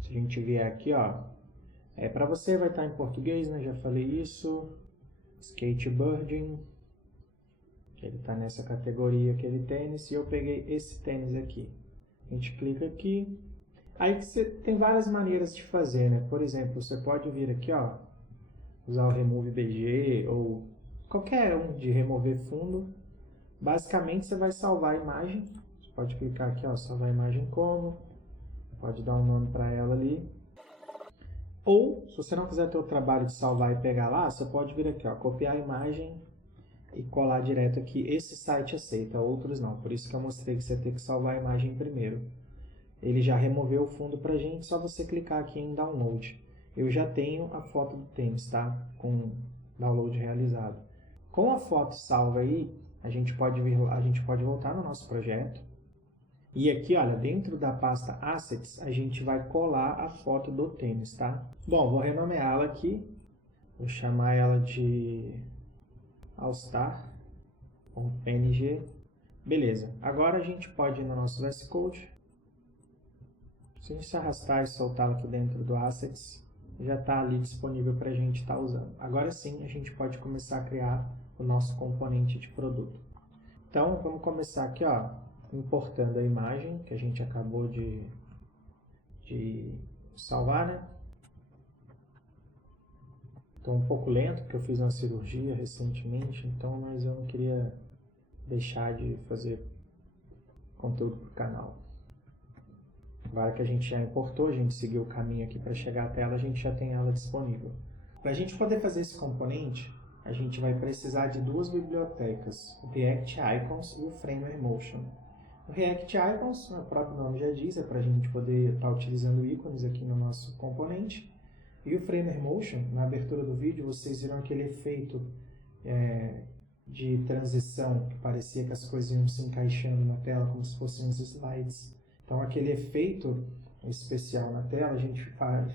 Se a gente vier aqui, ó, para você vai estar em português, né? Já falei isso. Skateboarding. Ele está nessa categoria, aquele tênis, e eu peguei esse tênis aqui. A gente clica aqui. Aí você tem várias maneiras de fazer, né? Por exemplo, você pode vir aqui, ó, usar o Remove BG ou qualquer um de remover fundo. Basicamente você vai salvar a imagem. Você pode clicar aqui, ó, salvar a imagem como. Pode dar um nome para ela ali. Ou, se você não quiser ter o trabalho de salvar e pegar lá, você pode vir aqui, ó, copiar a imagem e colar direto aqui. Esse site aceita, outros não. Por isso que eu mostrei que você tem que salvar a imagem primeiro. Ele já removeu o fundo pra gente, só você clicar aqui em download. Eu já tenho a foto do tênis, tá? Com download realizado. Com a foto salva aí, a gente pode voltar no nosso projeto. E aqui, olha, dentro da pasta Assets, a gente vai colar a foto do tênis, tá? Bom, vou renomeá-la aqui. Vou chamar ela de allstar.png. Beleza. Agora a gente pode ir no nosso VS Code. Se a gente se arrastar e soltá-la aqui dentro do Assets, já está ali disponível para a gente estar usando. Agora sim, a gente pode começar a criar o nosso componente de produto. Então, vamos começar aqui, ó, importando a imagem que a gente acabou de salvar, né? Estou um pouco lento, porque eu fiz uma cirurgia recentemente, então, mas eu não queria deixar de fazer conteúdo para o canal. Agora que a gente já importou, a gente seguiu o caminho aqui para chegar até ela, a gente já tem ela disponível. Para a gente poder fazer esse componente, a gente vai precisar de duas bibliotecas, o React Icons e o Framer Motion. O React Icons, o próprio nome já diz, é para a gente poder estar utilizando ícones aqui no nosso componente. E o Framer Motion, na abertura do vídeo, vocês viram aquele efeito de transição, que parecia que as coisas iam se encaixando na tela, como se fossem uns slides. Então, aquele efeito especial na tela, a gente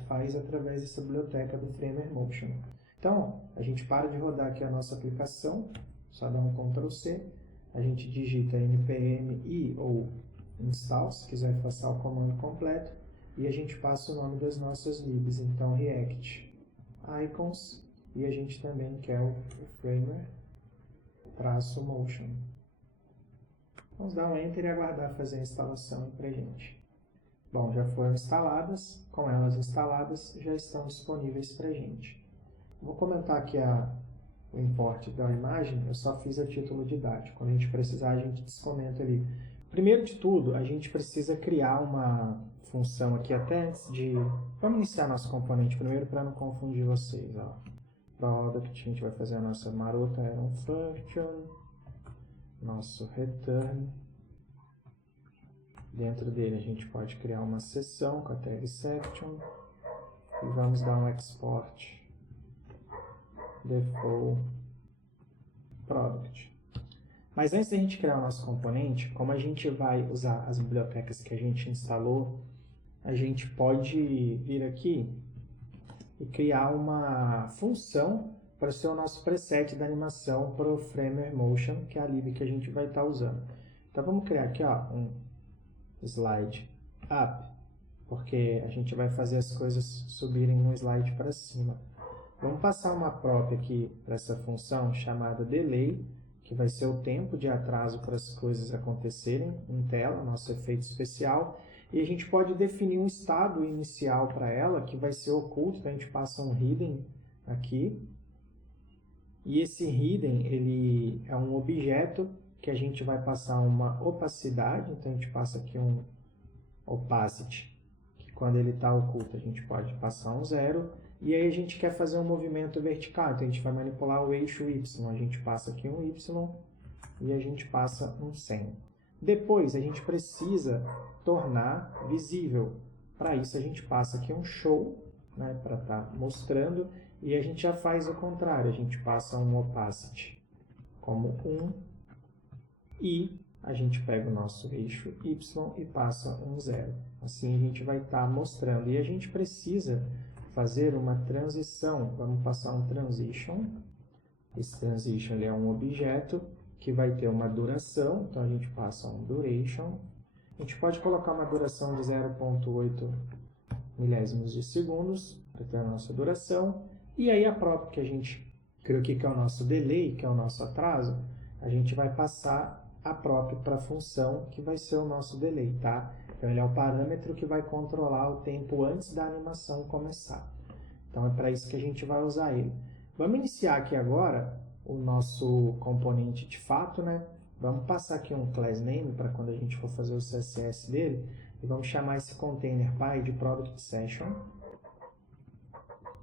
faz através dessa biblioteca do Framer Motion. Então, a gente para de rodar aqui a nossa aplicação, só dá um Ctrl C, a gente digita npm i ou install, se quiser passar o comando completo, e a gente passa o nome das nossas libs, então React Icons, e a gente também quer o Framer-Motion. Vamos dar um Enter e aguardar fazer a instalação para a gente. Bom, já foram instaladas, com elas instaladas, já estão disponíveis para a gente. Vou comentar aqui o import da imagem, eu só fiz a título didático. Quando a gente precisar, a gente descomenta ali. Primeiro de tudo, a gente precisa criar uma função aqui até antes de... Vamos iniciar nosso componente primeiro para não confundir vocês. Ó. Product, a gente vai fazer a nossa marota Iron Function, nosso return. Dentro dele a gente pode criar uma seção com a tag section e vamos dar um export default product. Mas antes da gente criar o nosso componente, como a gente vai usar as bibliotecas que a gente instalou, a gente pode vir aqui e criar uma função para ser o nosso preset da animação para o Framer Motion, que é a lib que a gente vai estar usando. Então vamos criar aqui ó, um slide up, porque a gente vai fazer as coisas subirem no slide para cima. Vamos passar uma prop aqui para essa função chamada delay, que vai ser o tempo de atraso para as coisas acontecerem em tela, nosso efeito especial. E a gente pode definir um estado inicial para ela, que vai ser oculto, então a gente passa um hidden aqui. E esse hidden, ele é um objeto que a gente vai passar uma opacidade, então a gente passa aqui um opacity, que quando ele está oculto a gente pode passar um 0. E aí a gente quer fazer um movimento vertical, então a gente vai manipular o eixo Y, a gente passa aqui um Y e a gente passa um 100. Depois a gente precisa tornar visível, para isso a gente passa aqui um show, né, para estar mostrando, e a gente já faz o contrário, a gente passa um opacity como 1 e a gente pega o nosso eixo Y e passa um 0. Assim a gente vai estar mostrando, e a gente precisa fazer uma transição, vamos passar um transition. Esse transition ele é um objeto que vai ter uma duração, então a gente passa um duration. A gente pode colocar uma duração de 0,8 milésimos de segundos para ter a nossa duração. E aí a prop que a gente criou aqui, que é o nosso delay, que é o nosso atraso, a gente vai passar a prop para a função que vai ser o nosso delay, tá? Então ele é o parâmetro que vai controlar o tempo antes da animação começar. Então é para isso que a gente vai usar ele. Vamos iniciar aqui agora o nosso componente de fato, né? Vamos passar aqui um class name para quando a gente for fazer o CSS dele. E vamos chamar esse container py de product session.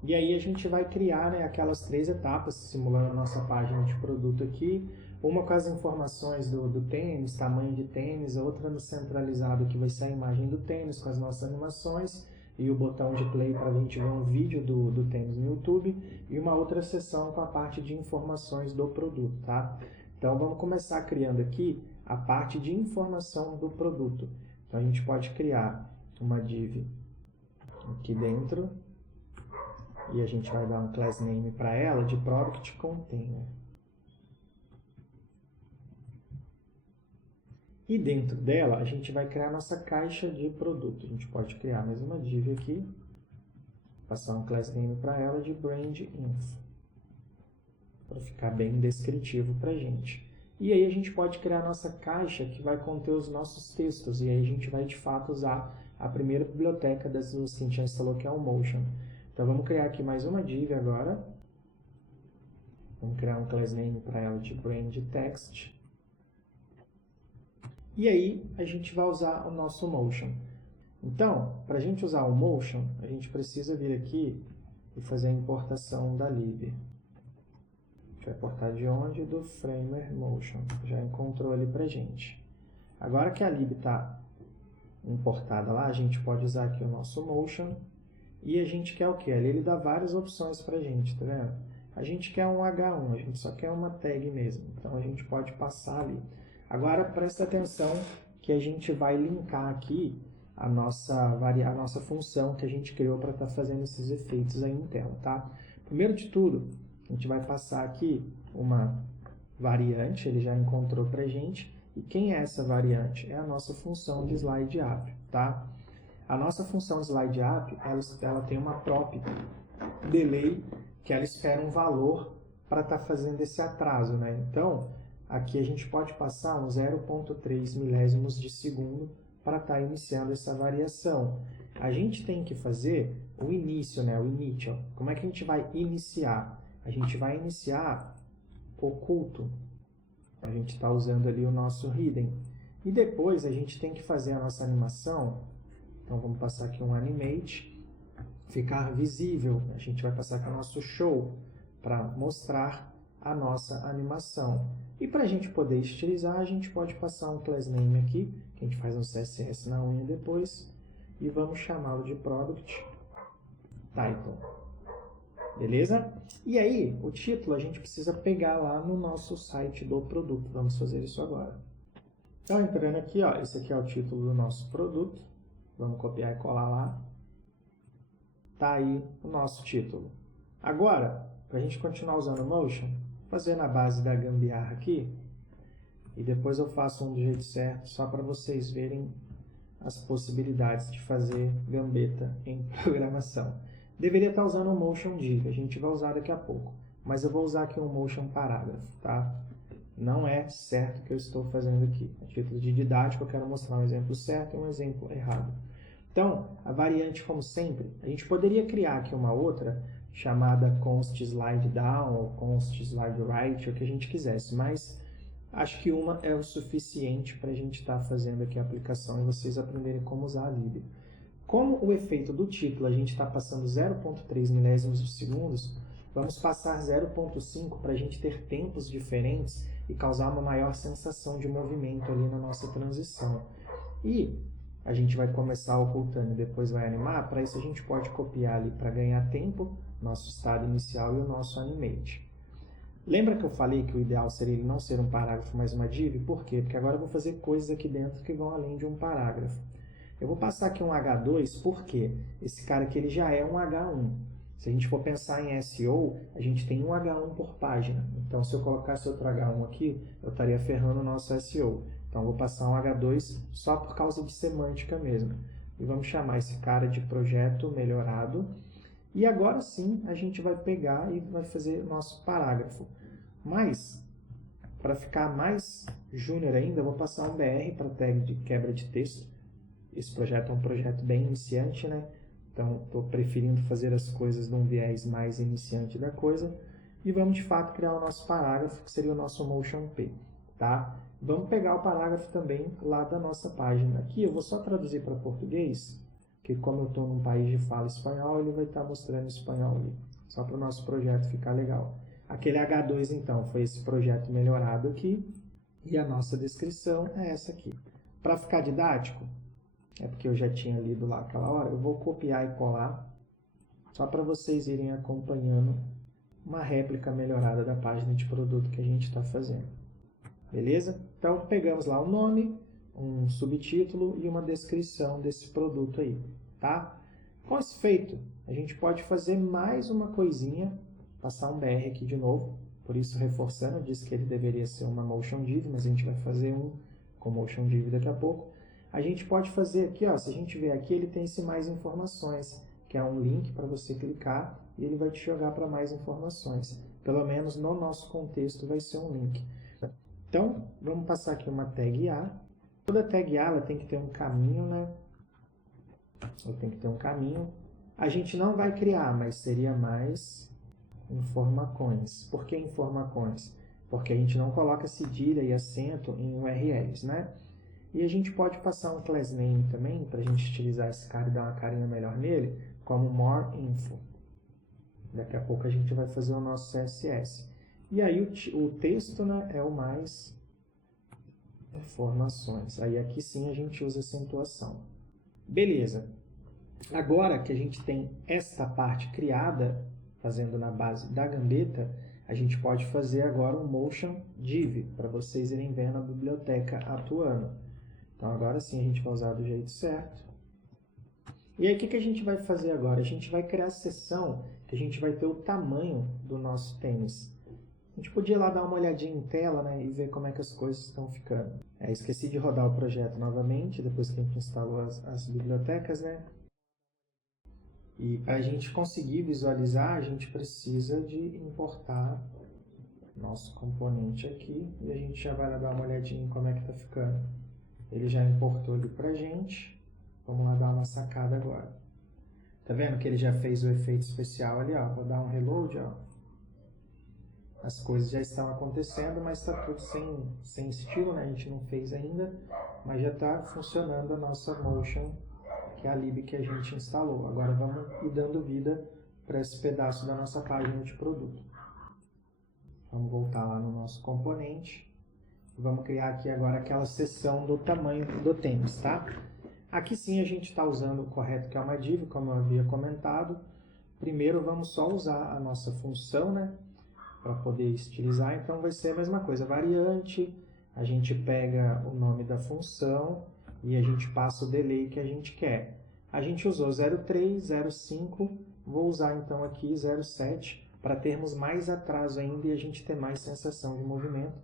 E aí a gente vai criar, né, aquelas 3 etapas, simulando a nossa página de produto aqui. Uma com as informações do tênis, tamanho de tênis, outra no centralizado que vai ser a imagem do tênis com as nossas animações e o botão de play para a gente ver um vídeo do tênis no YouTube, e uma outra seção com a parte de informações do produto, tá? Então vamos começar criando aqui a parte de informação do produto. Então a gente pode criar uma div aqui dentro e a gente vai dar um class name para ela de product container. E dentro dela, a gente vai criar nossa caixa de produto. A gente pode criar mais uma div aqui, passar um class name para ela de brand info, para ficar bem descritivo para a gente. E aí a gente pode criar nossa caixa que vai conter os nossos textos, e aí a gente vai de fato usar a primeira biblioteca das duas que a gente já instalou, que é o Motion. Então vamos criar aqui mais uma div agora. Vamos criar um class name para ela de brand text. E aí a gente vai usar o nosso Motion. Então, para a gente usar o Motion, a gente precisa vir aqui e fazer a importação da lib. A gente vai importar de onde? Do Framer Motion. Já encontrou ali para a gente. Agora que a lib está importada lá, a gente pode usar aqui o nosso Motion. E a gente quer o que? Ali ele dá várias opções para a gente, tá vendo? A gente quer um H1, a gente só quer uma tag mesmo. Então a gente pode passar ali. Agora presta atenção que a gente vai linkar aqui a nossa função que a gente criou para estar fazendo esses efeitos aí em tela, tá? Primeiro de tudo, a gente vai passar aqui uma variante, ele já encontrou para a gente. E quem é essa variante? É a nossa função de slide_up, tá? A nossa função de slide_up, ela tem uma prop delay, que ela espera um valor para estar fazendo esse atraso, né? Então, aqui a gente pode passar uns 0,3 milésimos de segundo para estar iniciando essa variação. A gente tem que fazer o início, né? O initial. Como é que a gente vai iniciar? A gente vai iniciar oculto. A gente está usando ali o nosso hidden. E depois a gente tem que fazer a nossa animação. Então vamos passar aqui um animate, ficar visível. A gente vai passar aqui o nosso show para mostrar a nossa animação. E para a gente poder estilizar, a gente pode passar um class name aqui, que a gente faz um CSS na unha depois, e vamos chamá-lo de product title. Beleza? E aí, o título a gente precisa pegar lá no nosso site do produto. Vamos fazer isso agora. Então, entrando aqui, ó, esse aqui é o título do nosso produto. Vamos copiar e colar lá. Tá aí o nosso título. Agora, para a gente continuar usando o Motion, fazer na base da gambiarra aqui, e depois eu faço um do jeito certo, só para vocês verem as possibilidades de fazer gambeta em programação. Deveria estar usando o Motion Div, a gente vai usar daqui a pouco, mas eu vou usar aqui um Motion Parágrafo, tá? Não é certo o que eu estou fazendo aqui. A título de didático, eu quero mostrar um exemplo certo e um exemplo errado. Então, a variante, como sempre, a gente poderia criar aqui uma outra, chamada const slide down ou const slide right, o que a gente quisesse, mas acho que uma é o suficiente para a gente estar fazendo aqui a aplicação e vocês aprenderem como usar a lib. Como o efeito do título a gente está passando 0,3 milésimos de segundos, vamos passar 0,5 para a gente ter tempos diferentes e causar uma maior sensação de movimento ali na nossa transição. E a gente vai começar ocultando e depois vai animar. Para isso a gente pode copiar ali para ganhar tempo, nosso estado inicial e o nosso animate. Lembra que eu falei que o ideal seria ele não ser um parágrafo, mas uma div? Por quê? Porque agora eu vou fazer coisas aqui dentro que vão além de um parágrafo. Eu vou passar aqui um H2, porque esse cara aqui ele já é um H1. Se a gente for pensar em SEO, a gente tem um H1 por página. Então, se eu colocasse outro H1 aqui, eu estaria ferrando o nosso SEO. Então, eu vou passar um H2 só por causa de semântica mesmo. E vamos chamar esse cara de projeto melhorado. E agora sim, a gente vai pegar e vai fazer o nosso parágrafo. Mas, para ficar mais júnior ainda, eu vou passar um BR para tag de quebra de texto. Esse projeto é um projeto bem iniciante, né? Então, estou preferindo fazer as coisas num viés mais iniciante da coisa. E vamos, de fato, criar o nosso parágrafo, que seria o nosso Motion P, tá? Vamos pegar o parágrafo também lá da nossa página. Aqui eu vou só traduzir para português, que como eu estou num país de fala espanhol, ele vai estar mostrando espanhol ali, só para o nosso projeto ficar legal. Aquele H2, então, foi esse projeto melhorado aqui, e a nossa descrição é essa aqui. Para ficar didático, é porque eu já tinha lido lá aquela hora, eu vou copiar e colar, só para vocês irem acompanhando uma réplica melhorada da página de produto que a gente está fazendo. Beleza? Então, pegamos lá o nome, um subtítulo e uma descrição desse produto aí, tá? Com isso feito, a gente pode fazer mais uma coisinha, passar um BR aqui de novo, por isso reforçando, eu disse que ele deveria ser uma Motion Div, mas a gente vai fazer um com Motion Div daqui a pouco. A gente pode fazer aqui, ó, se a gente ver aqui, ele tem esse mais informações, que é um link para você clicar e ele vai te jogar para mais informações. Pelo menos no nosso contexto vai ser um link. Então, vamos passar aqui uma tag A. Toda tag A ela tem que ter um caminho, né? Ela tem que ter um caminho. A gente não vai criar, mas seria mais informações. Por que informações? Porque a gente não coloca cedilha e acento em URLs, né? E a gente pode passar um class name também, para a gente utilizar esse cara e dar uma carinha melhor nele, como more info. Daqui a pouco a gente vai fazer o nosso CSS. E aí o texto, né, é o mais informações. Aí aqui sim a gente usa acentuação. Beleza. Agora que a gente tem esta parte criada, fazendo na base da gambeta, a gente pode fazer agora um Motion Div, para vocês irem vendo a biblioteca atuando. Então agora sim a gente vai usar do jeito certo. E aí o que a gente vai fazer agora? A gente vai criar a seção que a gente vai ter o tamanho do nosso tênis. A gente podia ir lá dar uma olhadinha em tela, né, e ver como é que as coisas estão ficando. Esqueci de rodar o projeto novamente, depois que a gente instalou as bibliotecas, né? E para a gente conseguir visualizar, a gente precisa de importar nosso componente aqui. E a gente já vai lá dar uma olhadinha em como é que está ficando. Ele já importou ali para a gente. Vamos lá dar uma sacada agora. Tá vendo que ele já fez o efeito especial ali, ó. Vou dar um reload, ó. As coisas já estão acontecendo, mas está tudo sem estilo, né? A gente não fez ainda, mas já está funcionando a nossa Motion, que é a lib que a gente instalou. Agora vamos ir dando vida para esse pedaço da nossa página de produto. Vamos voltar lá no nosso componente. Vamos criar aqui agora aquela seção do tamanho do tênis, tá? Aqui sim a gente está usando o correto, que é uma div, como eu havia comentado. Primeiro vamos só usar a nossa função, né? Para poder estilizar, então vai ser a mesma coisa. Variante, a gente pega o nome da função e a gente passa o delay que a gente quer. A gente usou 03, 05, vou usar então aqui 07 para termos mais atraso ainda e a gente ter mais sensação de movimento.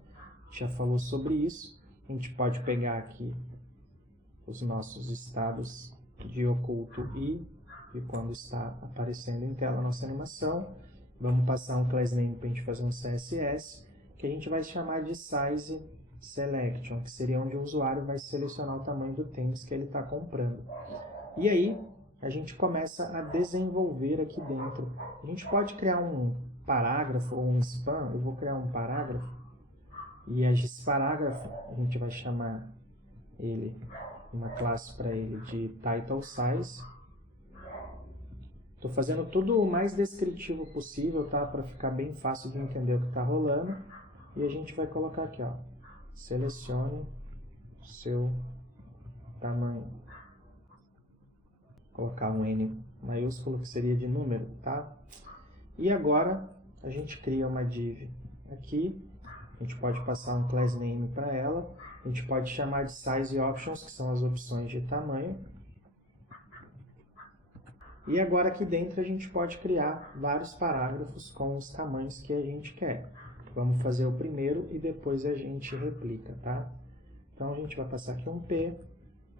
Já falou sobre isso. A gente pode pegar aqui os nossos estados de oculto e quando está aparecendo em tela a nossa animação. Vamos passar um class name para a gente fazer um CSS, que a gente vai chamar de size selection, que seria onde o usuário vai selecionar o tamanho do tênis que ele está comprando. E aí, a gente começa a desenvolver aqui dentro. A gente pode criar um parágrafo ou um span. Eu vou criar um parágrafo. E esse parágrafo, a gente vai chamar ele, uma classe para ele de title size. Estou fazendo tudo o mais descritivo possível, tá? Para ficar bem fácil de entender o que está rolando. E a gente vai colocar aqui, ó. Selecione seu tamanho. Vou colocar um N maiúsculo, que seria de número, tá? E agora a gente cria uma div aqui. A gente pode passar um class name para ela. A gente pode chamar de size options, que são as opções de tamanho. E agora aqui dentro a gente pode criar vários parágrafos com os tamanhos que a gente quer. Vamos fazer o primeiro e depois a gente replica, tá? Então a gente vai passar aqui um P,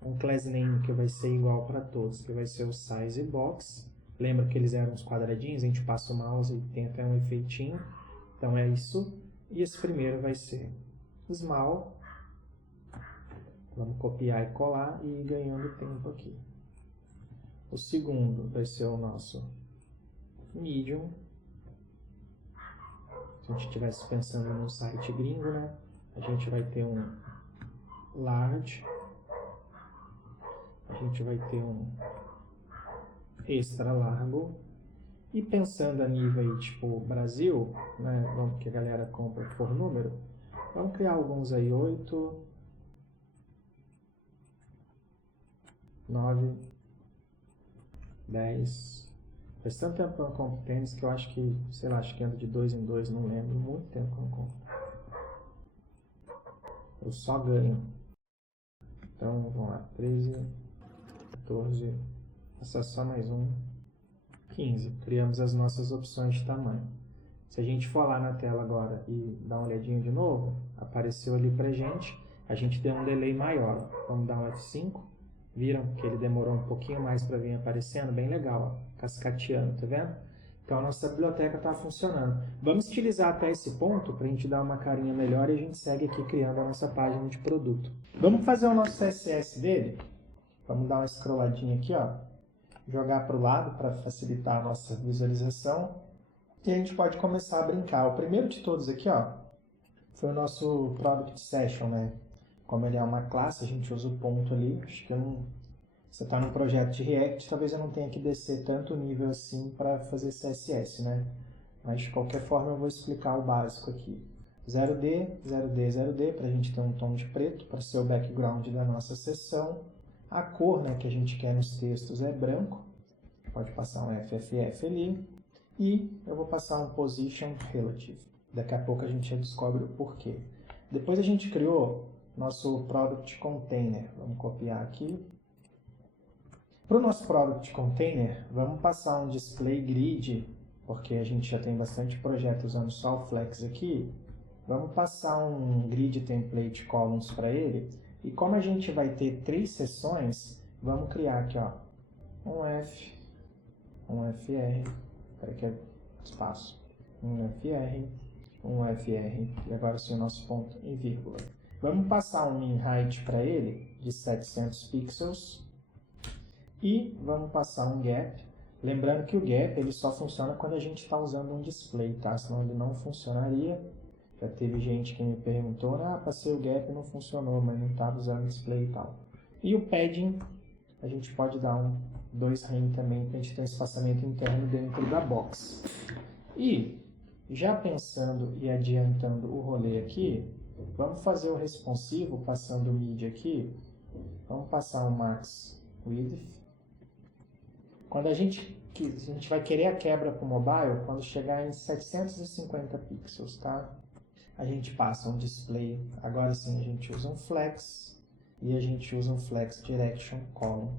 um class name que vai ser igual para todos, que vai ser o size box. Lembra que eles eram uns quadradinhos? A gente passa o mouse e tem até um efeitinho. Então é isso. E esse primeiro vai ser small. Vamos copiar e colar e ir ganhando tempo aqui. O segundo vai ser o nosso medium. Se a gente estivesse pensando num site gringo, né? A gente vai ter um large. A gente vai ter um extra largo. E pensando a nível aí, tipo Brasil, né, que a galera compra por número, vamos criar alguns aí, 8, 9, 10. Faz tanto tempo que eu não compro tênis que eu acho que, sei lá, acho que anda de 2 em 2, não lembro. Muito tempo que eu não compro. Eu só ganho. Então, vamos lá. 13, 14, passar só mais um. 15. Criamos as nossas opções de tamanho. Se a gente for lá na tela agora e dar uma olhadinha de novo, apareceu ali pra gente. A gente deu um delay maior. Vamos dar um F5. Viram que ele demorou um pouquinho mais para vir aparecendo? Bem legal, ó, cascateando, tá vendo? Então a nossa biblioteca está funcionando. Vamos estilizar até esse ponto para a gente dar uma carinha melhor e a gente segue aqui criando a nossa página de produto. Vamos fazer o nosso CSS dele? Vamos dar uma scrolladinha aqui, ó, jogar para o lado para facilitar a nossa visualização e a gente pode começar a brincar. O primeiro de todos aqui, ó, foi o nosso Product Session, né? Como ele é uma classe, a gente usa o ponto ali. Acho que eu não... Você está num projeto de React, talvez eu não tenha que descer tanto nível assim para fazer CSS, né? Mas de qualquer forma eu vou explicar o básico aqui. 0D, 0D, 0D, para a gente ter um tom de preto, para ser o background da nossa sessão. A cor, né, que a gente quer nos textos é branco. Pode passar um FFF ali. E eu vou passar um Position Relative. Daqui a pouco a gente já descobre o porquê. Depois a gente criou nosso Product Container. Vamos copiar aqui. Para o nosso Product Container, vamos passar um Display Grid, porque a gente já tem bastante projeto usando só o Flex aqui. Vamos passar um Grid Template Columns para ele. E como a gente vai ter 3 seções, vamos criar aqui, ó, um F, um FR, peraí que é espaço, um FR, um FR, e agora sim o nosso ponto em vírgula. Vamos passar um min height para ele de 700 pixels e vamos passar um gap. Lembrando que o gap ele só funciona quando a gente está usando um display, tá? Senão ele não funcionaria. Já teve gente que me perguntou, passei o gap e não funcionou, mas não estava usando display e tal. E o padding, a gente pode dar um 2 rem também, para a gente ter um espaçamento interno dentro da box. E, já pensando e adiantando o rolê aqui, vamos fazer o responsivo passando o mid aqui. Vamos passar o max width. Quando a gente vai querer a quebra para o mobile, quando chegar em 750 pixels, tá? A gente passa um display. Agora sim a gente usa um flex e a gente usa um flex direction column.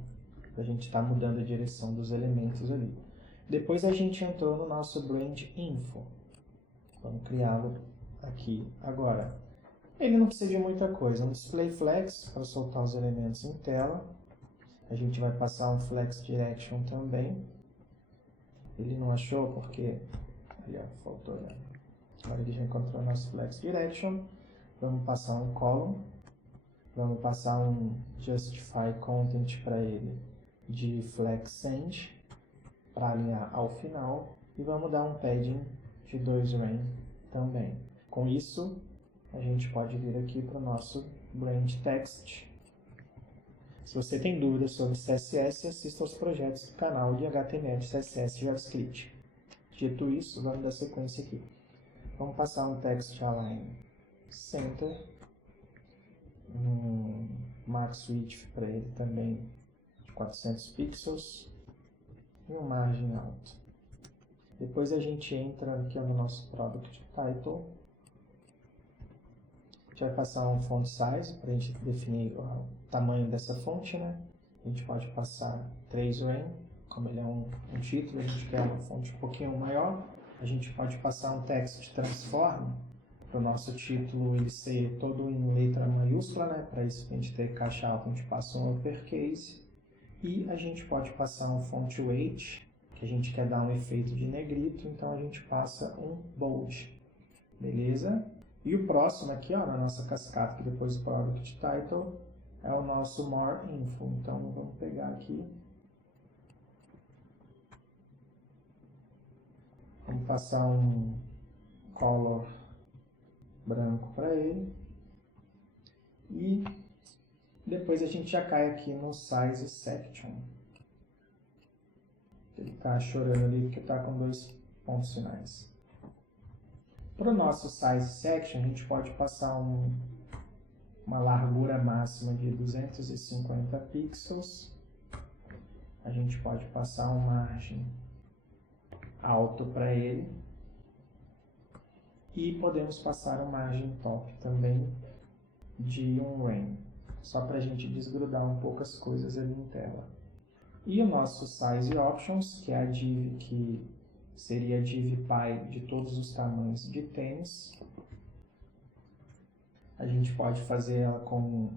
A gente está mudando a direção dos elementos ali. Depois a gente entrou no nosso brand info. Vamos criá-lo aqui agora. Ele não precisa de muita coisa. Um display flex para soltar os elementos em tela. A gente vai passar um flex direction também. Ele não achou porque... Ali, ó, faltou, né? Agora ele já encontrou o nosso flex direction. Vamos passar um column. Vamos passar um justify content para ele de flex send para alinhar ao final. E vamos dar um padding de 2 rem também. Com isso, a gente pode vir aqui para o nosso brand text. Se você tem dúvidas sobre CSS, assista aos projetos do canal de HTML, CSS e JavaScript. Dito isso, vamos dar sequência aqui. Vamos passar um text align center, um max width para ele também de 400 pixels e um margin alto. Depois a gente entra aqui no nosso product title. A gente vai passar um font size para a gente definir o tamanho dessa fonte, né? A gente pode passar 3 rem, como ele é um título, a gente quer uma fonte um pouquinho maior. A gente pode passar um text transform para o nosso título ele ser todo em letra maiúscula, né? Para isso a gente ter caixa alta, a gente passa um uppercase. E a gente pode passar um font weight, que a gente quer dar um efeito de negrito, então a gente passa um bold. Beleza? E o próximo aqui, ó, na nossa cascata, que depois do product title, é o nosso more info. Então vamos pegar aqui. Vamos passar um color branco para ele. E depois a gente já cai aqui no size section. está chorando ali porque está com 2 pontos finais. Para o nosso size section, a gente pode passar uma largura máxima de 250 pixels. A gente pode passar um margem alto para ele. E podemos passar um margem top também de 1 rem, só para a gente desgrudar um pouco as coisas ali em tela. E o nosso Size Options, que é a div que seria a div Py de todos os tamanhos de tênis. A gente pode fazer ela com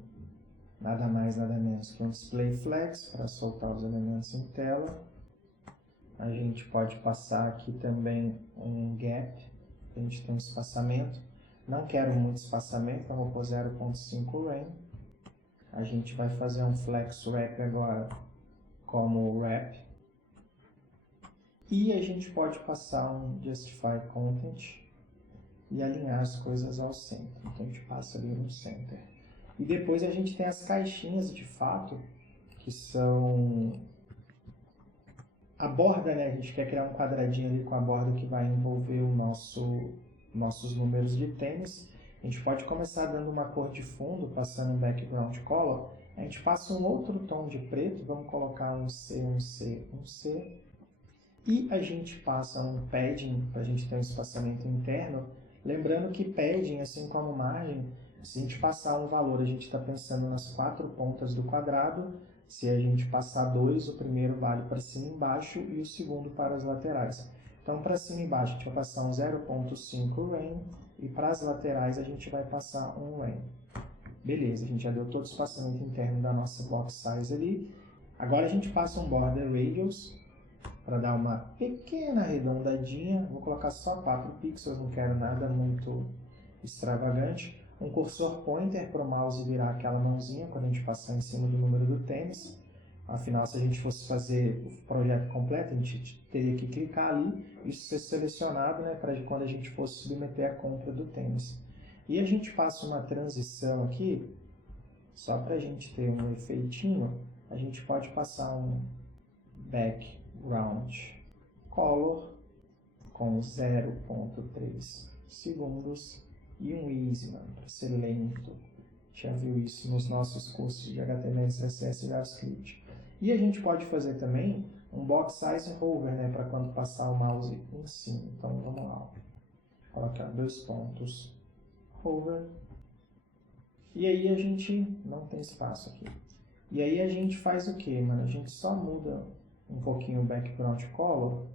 nada mais, nada menos que um Display Flex para soltar os elementos em tela. A gente pode passar aqui também um Gap, a gente tem um espaçamento. Não quero muito espaçamento, então vou pôr 0.5 rem. A gente vai fazer um Flex Wrap agora como Wrap. E a gente pode passar um Justify Content e alinhar as coisas ao centro. Então a gente passa ali no center. E depois a gente tem as caixinhas de fato, que são a borda, né? A gente quer criar um quadradinho ali com a borda que vai envolver o nossos números de tênis. A gente pode começar dando uma cor de fundo, passando um background color. A gente passa um outro tom de preto, vamos colocar um C, um C, um C. E a gente passa um padding, para a gente ter um espaçamento interno. Lembrando que padding, assim como margem, se a gente passar um valor, a gente está pensando nas 4 pontas do quadrado. Se a gente passar 2, o primeiro vale para cima e embaixo e o segundo para as laterais. Então, para cima e embaixo, a gente vai passar um 0.5 rem e para as laterais a gente vai passar 1 rem. Beleza, a gente já deu todo o espaçamento interno da nossa box size ali. Agora a gente passa um border radius para dar uma pequena arredondadinha. Vou colocar só 4 pixels, não quero nada muito extravagante. Um cursor pointer para o mouse virar aquela mãozinha quando a gente passar em cima do número do tênis. Afinal, se a gente fosse fazer o projeto completo, a gente teria que clicar ali, isso ser selecionado, né, para quando a gente fosse submeter a compra do tênis. E a gente passa uma transição aqui, só para a gente ter um efeitinho, a gente pode passar um background color com 0.3 segundos e um easyman para ser lento. Já viu isso nos nossos cursos de HTML, CSS e JavaScript. E a gente pode fazer também um box size hover, né, para quando passar o mouse em cima. Então vamos lá. Colocar 2 pontos hover. E aí a gente não tem espaço aqui. E aí a gente faz o que, mano? A gente só muda um pouquinho o background color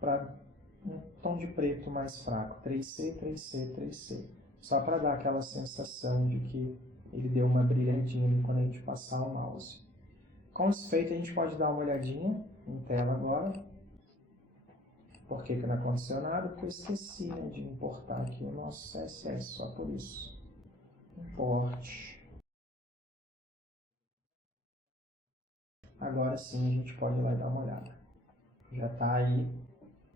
para um tom de preto mais fraco, 3C, 3C, 3C. Só para dar aquela sensação de que ele deu uma brilhadinha quando a gente passar o mouse. Com isso feito, a gente pode dar uma olhadinha em tela agora. Por que não aconteceu nada? Porque eu esqueci, né, de importar aqui o nosso CSS, só por isso. Import. Agora sim a gente pode ir lá e dar uma olhada. Já está aí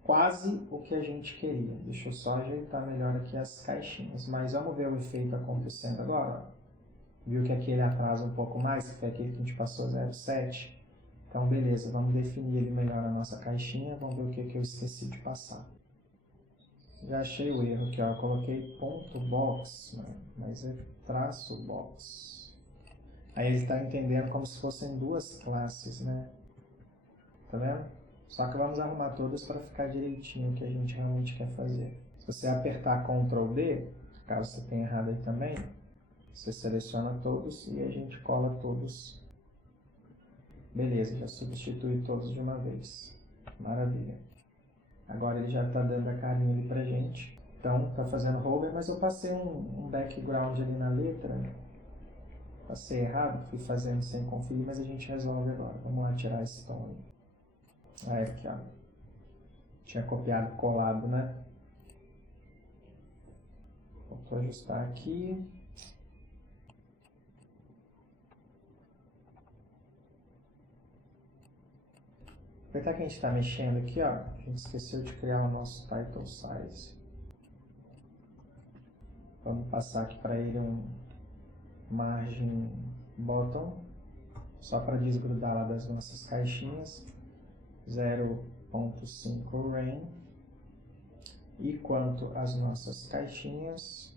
quase o que a gente queria. Deixa eu só ajeitar melhor aqui as caixinhas. Mas vamos ver o efeito acontecendo agora. Viu que aqui ele atrasa um pouco mais, que foi aquele que a gente passou 0.7. Então beleza, vamos definir ele melhor a nossa caixinha. Vamos ver o que eu esqueci de passar. Já achei o erro aqui, ó. Eu coloquei ponto box, mas é traço box. Aí ele está entendendo como se fossem 2 classes, né? Tá vendo? Só que vamos arrumar todas para ficar direitinho o que a gente realmente quer fazer. Se você apertar Ctrl D, caso você tenha errado aí também, você seleciona todos e a gente cola todos. Beleza, já substitui todos de uma vez. Maravilha. Agora ele já está dando a carinha ali pra gente. Então, está fazendo hover, mas eu passei um background ali na letra. Passei errado, fui fazendo sem conferir, mas a gente resolve agora. Vamos lá tirar esse tom aí. Ah, aqui, ó. Tinha copiado e colado, né? Vou ajustar aqui. Aproveitar que a gente está mexendo aqui, ó, a gente esqueceu de criar o nosso title size. Vamos passar aqui para ele um margin bottom, só para desgrudar lá das nossas caixinhas. 0.5 rain. E quanto às nossas caixinhas,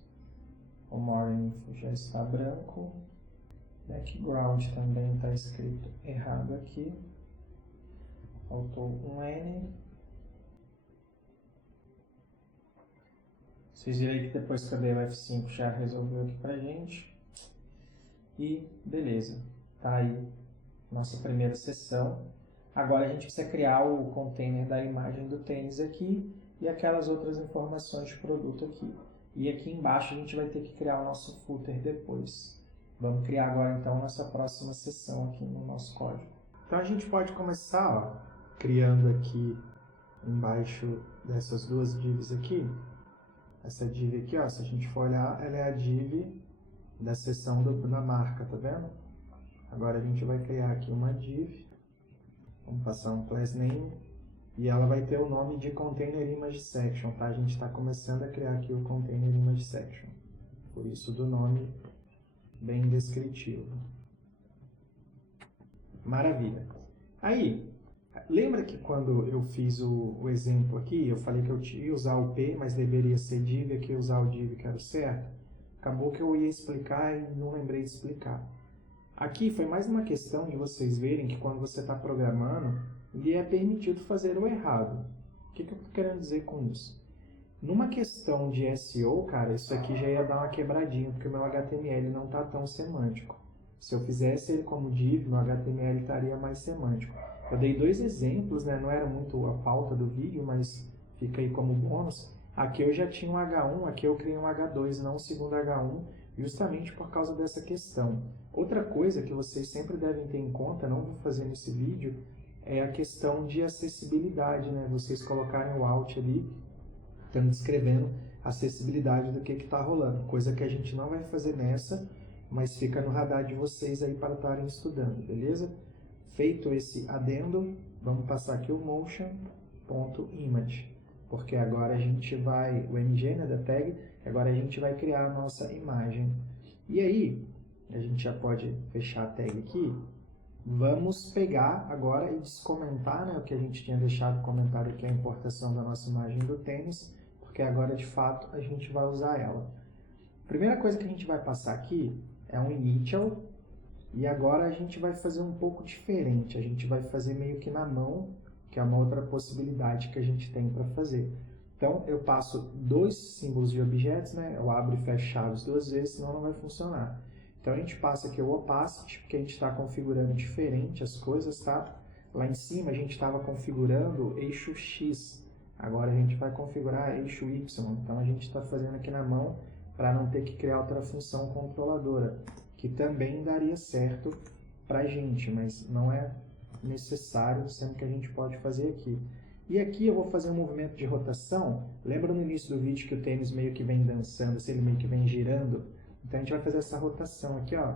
o more info já está branco. Background também está escrito errado aqui. Faltou um N. Vocês viram aí que depois que eu dei o F5 já resolveu aqui pra gente. E beleza, tá aí nossa primeira sessão. Agora a gente precisa criar o container da imagem do tênis aqui e aquelas outras informações de produto aqui. E aqui embaixo a gente vai ter que criar o nosso footer depois. Vamos criar agora então a nossa próxima sessão aqui no nosso código. Então a gente pode começar, ó, criando aqui embaixo dessas duas divs aqui. Essa div aqui, ó, se a gente for olhar, ela é a div da seção da marca, tá vendo? Agora a gente vai criar aqui uma div, vamos passar um class name, e ela vai ter o nome de Container Image Section, tá? A gente está começando a criar aqui o Container Image Section, por isso do nome bem descritivo. Maravilha! Aí, lembra que quando eu fiz o exemplo aqui, eu falei que eu ia usar o P, mas deveria ser div, aqui eu usar o div que era o certo? Acabou que eu ia explicar e não lembrei de explicar. Aqui foi mais uma questão de vocês verem que quando você está programando, lhe é permitido fazer o errado. O que eu estou querendo dizer com isso? Numa questão de SEO, cara, isso aqui já ia dar uma quebradinha, porque o meu HTML não está tão semântico. Se eu fizesse ele como div, meu HTML estaria mais semântico. Eu dei dois exemplos, né? Não era muito a pauta do vídeo, mas fica aí como bônus. Aqui eu já tinha um H1, aqui eu criei um H2, não um segundo H1, justamente por causa dessa questão. Outra coisa que vocês sempre devem ter em conta, não vou fazer nesse vídeo, é a questão de acessibilidade, né? Vocês colocarem o Alt ali, estando descrevendo a acessibilidade do que está rolando, coisa que a gente não vai fazer nessa, mas fica no radar de vocês aí para estarem estudando, beleza? Feito esse adendo, vamos passar aqui o motion.image, porque agora a gente vai, o MG, né, da tag, agora a gente vai criar a nossa imagem. E aí, a gente já pode fechar a tag aqui. Vamos pegar agora e descomentar, né, o que a gente tinha deixado comentário aqui, a importação da nossa imagem do tênis, porque agora de fato a gente vai usar ela. A primeira coisa que a gente vai passar aqui é um initial, e agora a gente vai fazer um pouco diferente, a gente vai fazer meio que na mão, que é uma outra possibilidade que a gente tem para fazer. Então eu passo dois símbolos de objetos, né, eu abro e fecho chaves duas vezes, senão não vai funcionar. Então a gente passa aqui o opacity, porque a gente está configurando diferente as coisas, tá? Lá em cima a gente estava configurando eixo X, agora a gente vai configurar eixo Y, então a gente está fazendo aqui na mão para não ter que criar outra função controladora, que também daria certo para a gente, mas não é necessário, sendo que a gente pode fazer aqui. E aqui eu vou fazer um movimento de rotação, lembra no início do vídeo que o tênis meio que vem dançando, assim, ele meio que vem girando? Então a gente vai fazer essa rotação aqui, ó,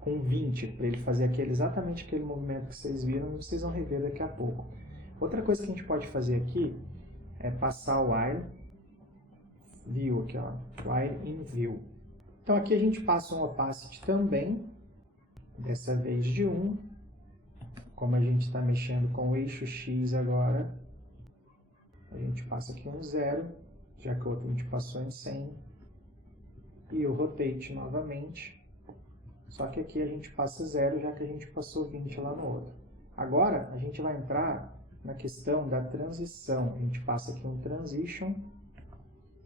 com 20, para ele fazer exatamente aquele movimento que vocês viram, e vocês vão rever daqui a pouco. Outra coisa que a gente pode fazer aqui é passar o while view aqui, ó, while in view. Então aqui a gente passa um opacity também, dessa vez de 1, como a gente está mexendo com o eixo X agora, a gente passa aqui um 0, já que o outro a gente passou em 100, e o rotate novamente, só que aqui a gente passa 0, já que a gente passou 20 lá no outro. Agora a gente vai entrar na questão da transição, a gente passa aqui um transition,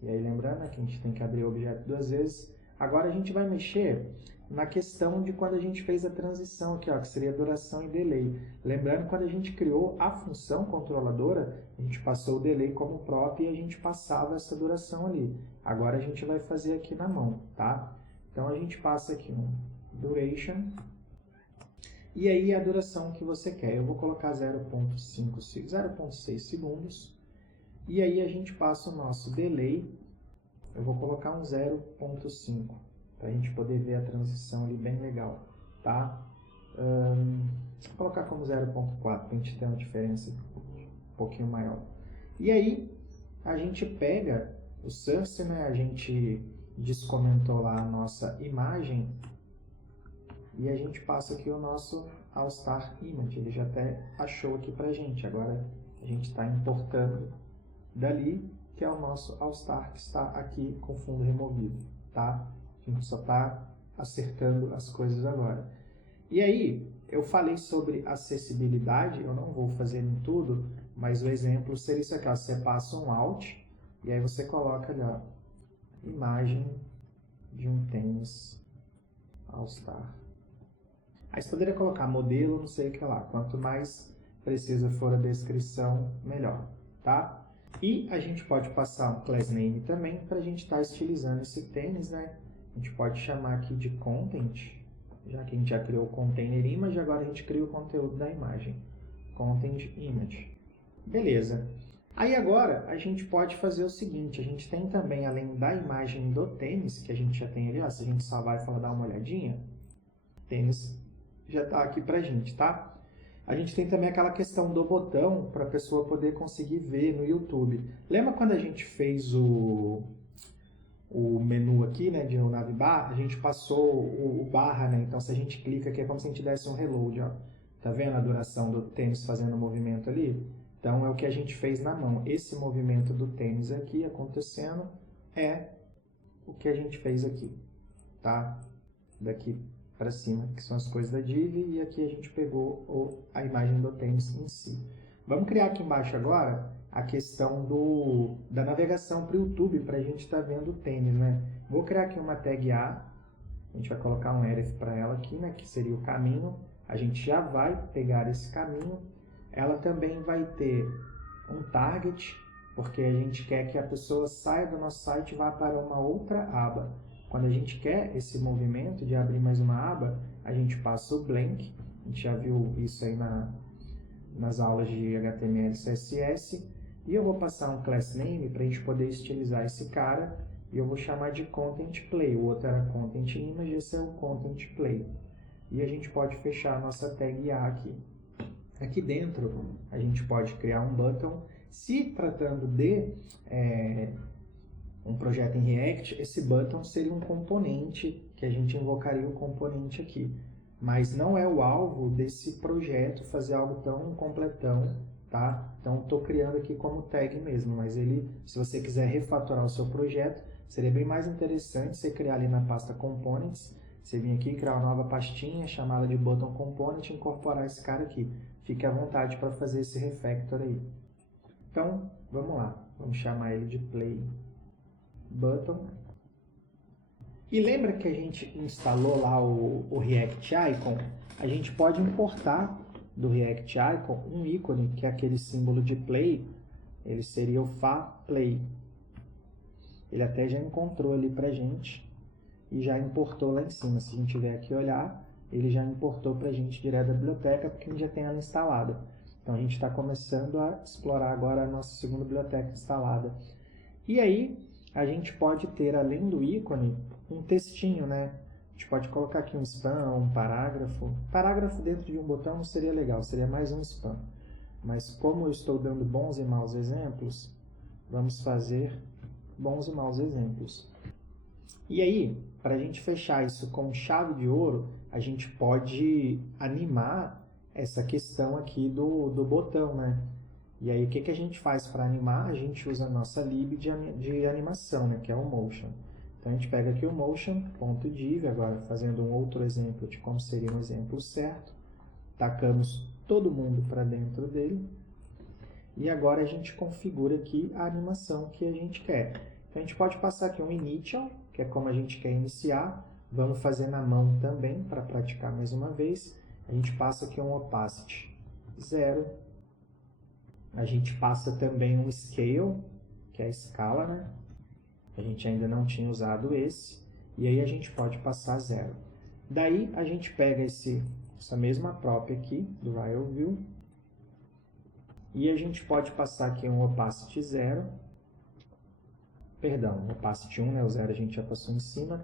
e aí lembrando que a gente tem que abrir o objeto duas vezes. Agora a gente vai mexer na questão de quando a gente fez a transição aqui, ó, que seria duração e delay. Lembrando, quando a gente criou a função controladora, a gente passou o delay como prop e a gente passava essa duração ali. Agora a gente vai fazer aqui na mão, tá? Então a gente passa aqui um duration, e aí a duração que você quer. Eu vou colocar 0.6 segundos, e aí a gente passa o nosso delay, eu vou colocar um 0.5, para a gente poder ver a transição ali bem legal, tá? Vou colocar como 0.4, para a gente ter uma diferença um pouquinho maior. E aí, a gente pega o source, né? A gente descomentou lá a nossa imagem, e a gente passa aqui o nosso All-Star Image. Ele já até achou aqui pra gente. Agora a gente está importando dali, que é o nosso All-Star que está aqui com fundo removido, tá? A gente só está acertando as coisas agora. E aí, eu falei sobre acessibilidade, eu não vou fazer em tudo, mas o exemplo seria isso aqui, ó. Você passa um Alt, e aí você coloca ali, ó, imagem de um tênis All-Star. Aí você poderia colocar modelo, não sei o que lá. Quanto mais precisa for a descrição, melhor, tá? E a gente pode passar um class name também para a gente estar estilizando esse tênis, né? A gente pode chamar aqui de content, já que a gente já criou o container image, agora a gente cria o conteúdo da imagem. Content image. Beleza. Aí agora a gente pode fazer o seguinte, a gente tem também, além da imagem do tênis, que a gente já tem ali, ó, se a gente salvar e falar dar uma olhadinha, o tênis já está aqui pra gente, tá? A gente tem também aquela questão do botão para a pessoa poder conseguir ver no YouTube. Lembra quando a gente fez o menu aqui, né, de navbar? A gente passou o barra, né? Então se a gente clica aqui é como se a gente desse um reload, ó. Tá vendo a duração do tênis fazendo o movimento ali? Então é o que a gente fez na mão. Esse movimento do tênis aqui acontecendo é o que a gente fez aqui, tá? Daqui para cima, que são as coisas da div, e aqui a gente pegou a imagem do tênis em si. Vamos criar aqui embaixo agora a questão da navegação para o YouTube, para a gente estar vendo o tênis, né? Vou criar aqui uma tag A, a gente vai colocar um href para ela aqui, né, que seria o caminho. A gente já vai pegar esse caminho. Ela também vai ter um target, porque a gente quer que a pessoa saia do nosso site e vá para uma outra aba. Quando a gente quer esse movimento de abrir mais uma aba, a gente passa o blank. A gente já viu isso aí nas aulas de HTML e CSS. E eu vou passar um class name para a gente poder estilizar esse cara. E eu vou chamar de content play. O outro era content image, esse é o content play. E a gente pode fechar a nossa tag A aqui. Aqui dentro, a gente pode criar um button. Se tratando de um projeto em React, esse button seria um componente, que a gente invocaria o componente aqui. Mas não é o alvo desse projeto fazer algo tão completão, tá? Então, estou criando aqui como tag mesmo, mas ele, se você quiser refatorar o seu projeto, seria bem mais interessante você criar ali na pasta Components, você vir aqui, criar uma nova pastinha, chamá-la de Button Component e incorporar esse cara aqui. Fique à vontade para fazer esse refactor aí. Então, vamos lá. Vamos chamar ele de Play Button. E lembra que a gente instalou lá o React Icon? A gente pode importar do React Icon um ícone, que é aquele símbolo de play. Ele seria o FaPlay. Ele até já encontrou ali pra gente e já importou lá em cima. Se a gente vier aqui olhar, ele já importou pra gente direto da biblioteca, porque a gente já tem ela instalada. Então a gente está começando a explorar agora a nossa segunda biblioteca instalada. E aí, a gente pode ter, além do ícone, um textinho, né? A gente pode colocar aqui um spam, um parágrafo. Parágrafo dentro de um botão não seria legal, seria mais um spam. Mas como eu estou dando bons e maus exemplos, vamos fazer bons e maus exemplos. E aí, para a gente fechar isso com chave de ouro, a gente pode animar essa questão aqui do botão, né? E aí, o que a gente faz para animar? A gente usa a nossa lib de animação, né? Que é o motion. Então, a gente pega aqui o motion.div, agora fazendo um outro exemplo de como seria um exemplo certo. Tacamos todo mundo para dentro dele. E agora a gente configura aqui a animação que a gente quer. Então, a gente pode passar aqui um initial, que é como a gente quer iniciar. Vamos fazer na mão também, para praticar mais uma vez. A gente passa aqui um opacity 0. A gente passa também um scale, que é a escala, né? A gente ainda não tinha usado esse. E aí a gente pode passar 0. Daí a gente pega essa mesma prop aqui, do Rail View. E a gente pode passar aqui um opacity 0. Perdão, opacity 1, né? O 0 a gente já passou em cima.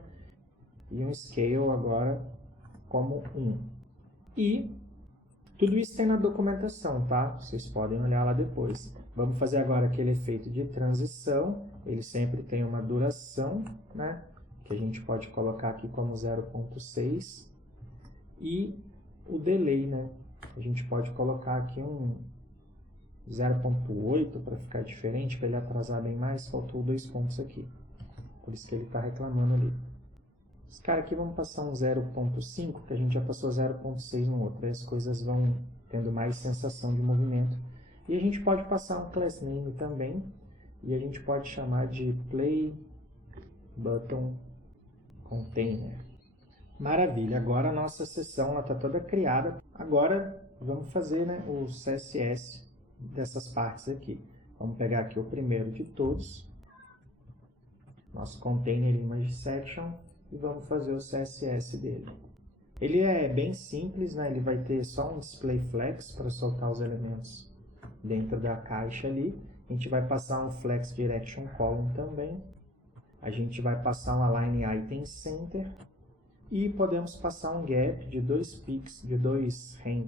E um scale agora como 1. E tudo isso tem na documentação, tá? Vocês podem olhar lá depois. Vamos fazer agora aquele efeito de transição. Ele sempre tem uma duração, né? Que a gente pode colocar aqui como 0.6. E o delay, né? A gente pode colocar aqui um 0.8 para ficar diferente, para ele atrasar bem mais. Faltou 2 pontos aqui. Por isso que ele está reclamando ali. Esse cara aqui vamos passar um 0.5, que a gente já passou 0.6 no outro. Aí as coisas vão tendo mais sensação de movimento. E a gente pode passar um class name também. E a gente pode chamar de play button container. Maravilha, agora a nossa sessão está toda criada. Agora vamos fazer, né, o CSS dessas partes aqui. Vamos pegar aqui o primeiro de todos, nosso container image section, e vamos fazer o CSS dele. Ele é bem simples, né? Ele vai ter só um display flex para soltar os elementos dentro da caixa ali. A gente vai passar um flex direction column também. A gente vai passar um align item center. E podemos passar um gap de 2 rem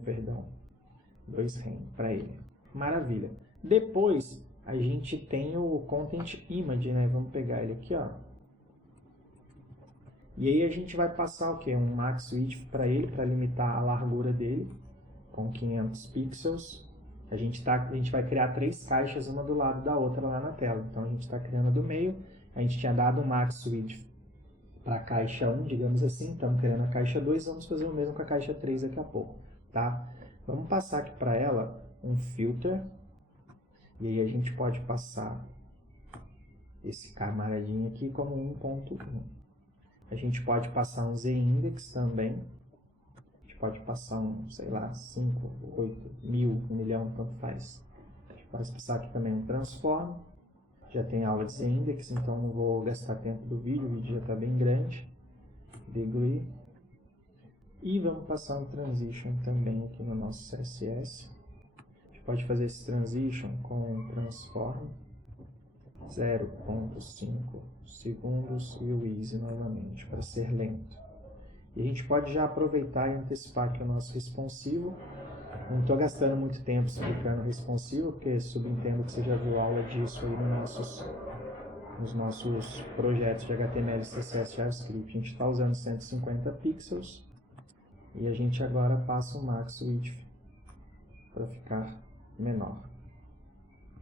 para ele. Maravilha. Depois a gente tem o content image, né? Vamos pegar ele aqui, ó. E aí a gente vai passar o quê? Um max width para ele, para limitar a largura dele, com 500 pixels. A gente vai criar 3 caixas, uma do lado da outra lá na tela. Então a gente está criando do meio. A gente tinha dado um max width para a caixa 1, digamos assim. Estamos criando a caixa 2, vamos fazer o mesmo com a caixa 3 daqui a pouco. Tá? Vamos passar aqui para ela um filter. E aí a gente pode passar esse camaradinho aqui como 1.1. A gente pode passar um z-index também. A gente pode passar um, sei lá, 5, 8, 1000, 1 milhão, tanto faz. A gente pode passar aqui também um transform. Já tem aula de z-index, então não vou gastar tempo do vídeo. O vídeo já está bem grande. Degree. E vamos passar um transition também aqui no nosso CSS. A gente pode fazer esse transition com um transform. 0.5 segundos e o easy novamente, para ser lento. E a gente pode já aproveitar e antecipar aqui o nosso responsivo. Não estou gastando muito tempo explicando o responsivo, porque subentendo que você já viu aula disso aí nos nossos projetos de HTML, CSS, JavaScript. A gente está usando 150 pixels e a gente agora passa o max width para ficar menor.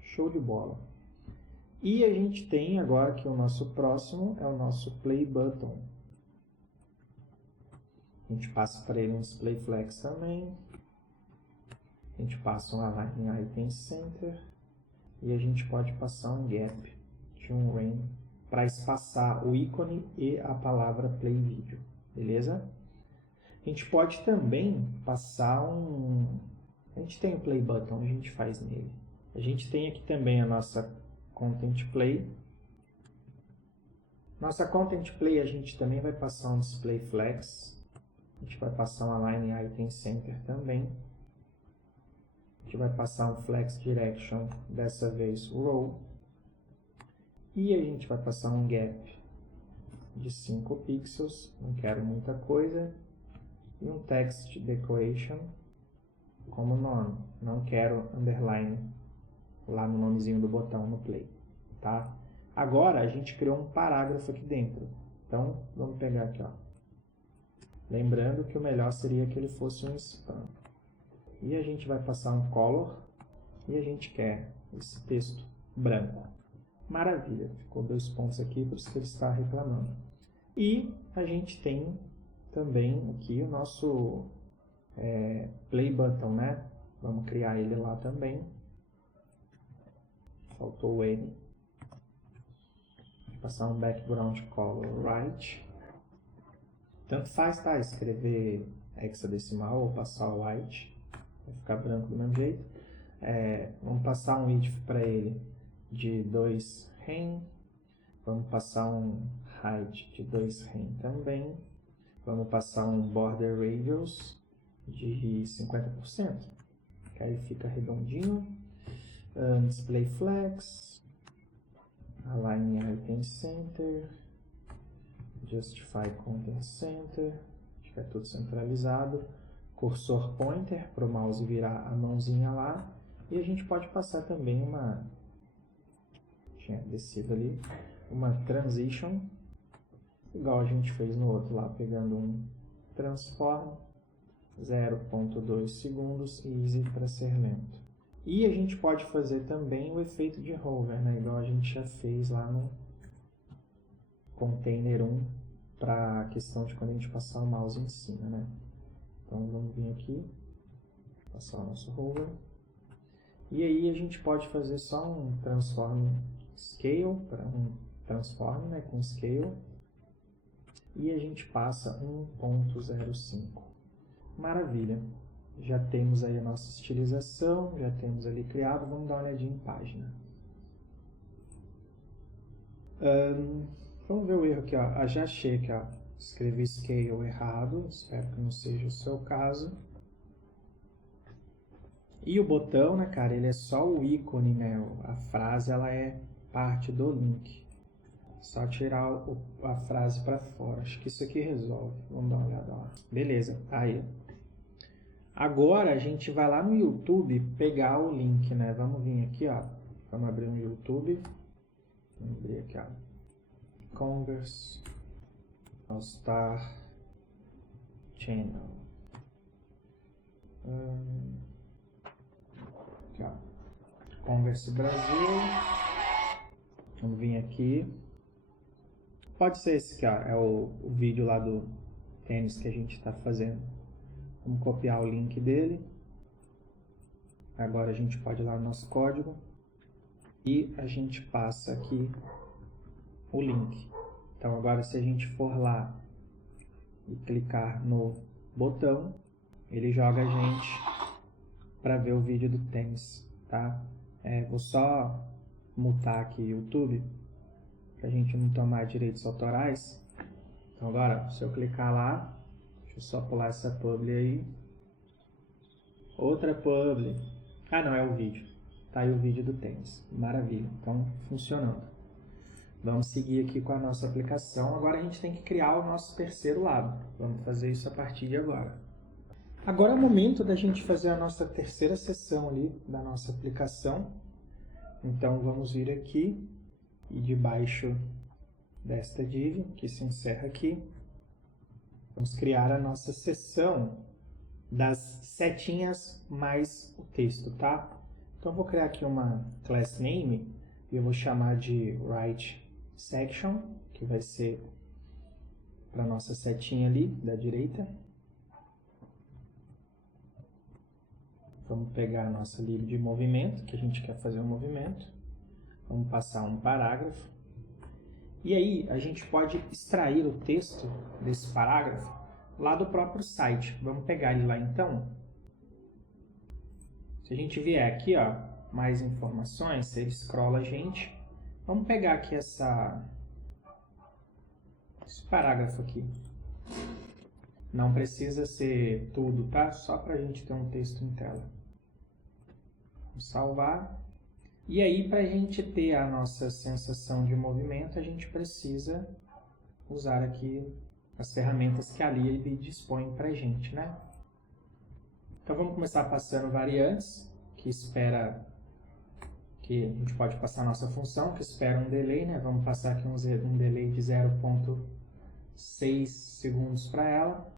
Show de bola! E a gente tem agora que o nosso próximo é o nosso play button. A gente passa para ele um display flex também. A gente passa um align item center. E a gente pode passar um gap de um rem para espaçar o ícone e a palavra play video. Beleza? A gente pode também passar um... A gente tem o play button, a gente faz nele. A gente tem aqui também a nossa content play. Nossa content play a gente também vai passar um display flex. A gente vai passar um align item center também. A gente vai passar um flex direction, dessa vez row. E a gente vai passar um gap de 5 pixels, não quero muita coisa. E um text decoration como nome, não quero underline lá no nomezinho do botão no play, tá? Agora a gente criou um parágrafo aqui dentro, então vamos pegar aqui, ó. Lembrando que o melhor seria que ele fosse um span. E a gente vai passar um color e a gente quer esse texto branco. Maravilha, ficou 2 pontos aqui, por isso que ele está reclamando. E a gente tem também aqui o nosso play button, né? Vamos criar ele lá também. Faltou o N. Vou passar um background color right. Tanto faz, tá? Escrever hexadecimal ou passar o white. Vai ficar branco do mesmo jeito. Vamos passar um width para ele de 2 rem. Vamos passar um height de 2 rem também. Vamos passar um border radius de 50%. Que aí fica redondinho. Display flex. Align item center. Justify content center. Fica tudo centralizado. Cursor pointer para o mouse virar a mãozinha lá. E a gente pode passar também uma... Tinha descido ali. Uma transition. Igual a gente fez no outro lá, pegando um transform. 0,2 segundos e easy para ser lento. E a gente pode fazer também o efeito de hover, né? Igual a gente já fez lá no container 1 para a questão de quando a gente passar o mouse em cima, né? Então vamos vir aqui, passar o nosso hover. E aí a gente pode fazer só um transform scale, para um transform, né, com scale. E a gente passa 1.05. Maravilha! Já temos aí a nossa estilização, já temos ali criado. Vamos dar uma olhadinha em página. Vamos ver o erro aqui, ó. Já achei aqui, ó. Escrevi scale errado, espero que não seja o seu caso. E o botão, né, cara, ele é só o ícone, né? A frase, ela é parte do link. Só tirar a frase para fora. Acho que isso aqui resolve. Vamos dar uma olhada lá. Beleza, aí. Agora a gente vai lá no YouTube pegar o link, né? Vamos vir aqui, ó. Vamos abrir um YouTube. Vamos abrir aqui, ó. Converse All-Star Channel. Aqui, ó. Converse Brasil. Vamos vir aqui. Pode ser esse aqui, ó. É o vídeo lá do tênis que a gente está fazendo. Vamos copiar o link dele. Agora a gente pode ir lá no nosso código. E a gente passa aqui o link. Então agora se a gente for lá e clicar no botão, ele joga a gente para ver o vídeo do tênis, tá? Vou só mutar aqui o YouTube, para a gente não tomar direitos autorais. Então agora, se eu clicar lá, deixa eu só pular essa publi aí. Outra publi. Ah não, é o vídeo. Tá aí o vídeo do tênis. Maravilha, então funcionando. Vamos seguir aqui com a nossa aplicação. Agora a gente tem que criar o nosso terceiro lado. Vamos fazer isso a partir de agora. Agora é o momento da gente fazer a nossa terceira seção ali da nossa aplicação. Então vamos vir aqui e debaixo desta div, que se encerra aqui, vamos criar a nossa seção das setinhas mais o texto, tá? Então eu vou criar aqui uma class name e eu vou chamar de write section, que vai ser para a nossa setinha ali da direita. Vamos pegar a nossa lib de movimento, que a gente quer fazer um movimento. Vamos passar um parágrafo. E aí a gente pode extrair o texto desse parágrafo lá do próprio site. Vamos pegar ele lá então. Se a gente vier aqui, ó, mais informações, ele scrolla a gente. Vamos pegar aqui esse parágrafo aqui. Não precisa ser tudo, tá? Só para a gente ter um texto em tela. Vamos salvar. E aí, para a gente ter a nossa sensação de movimento, a gente precisa usar aqui as ferramentas que a lib dispõe para a gente, né? Então vamos começar passando variantes, que espera que a gente pode passar a nossa função, que espera um delay, né? Vamos passar aqui um delay de 0.6 segundos para ela.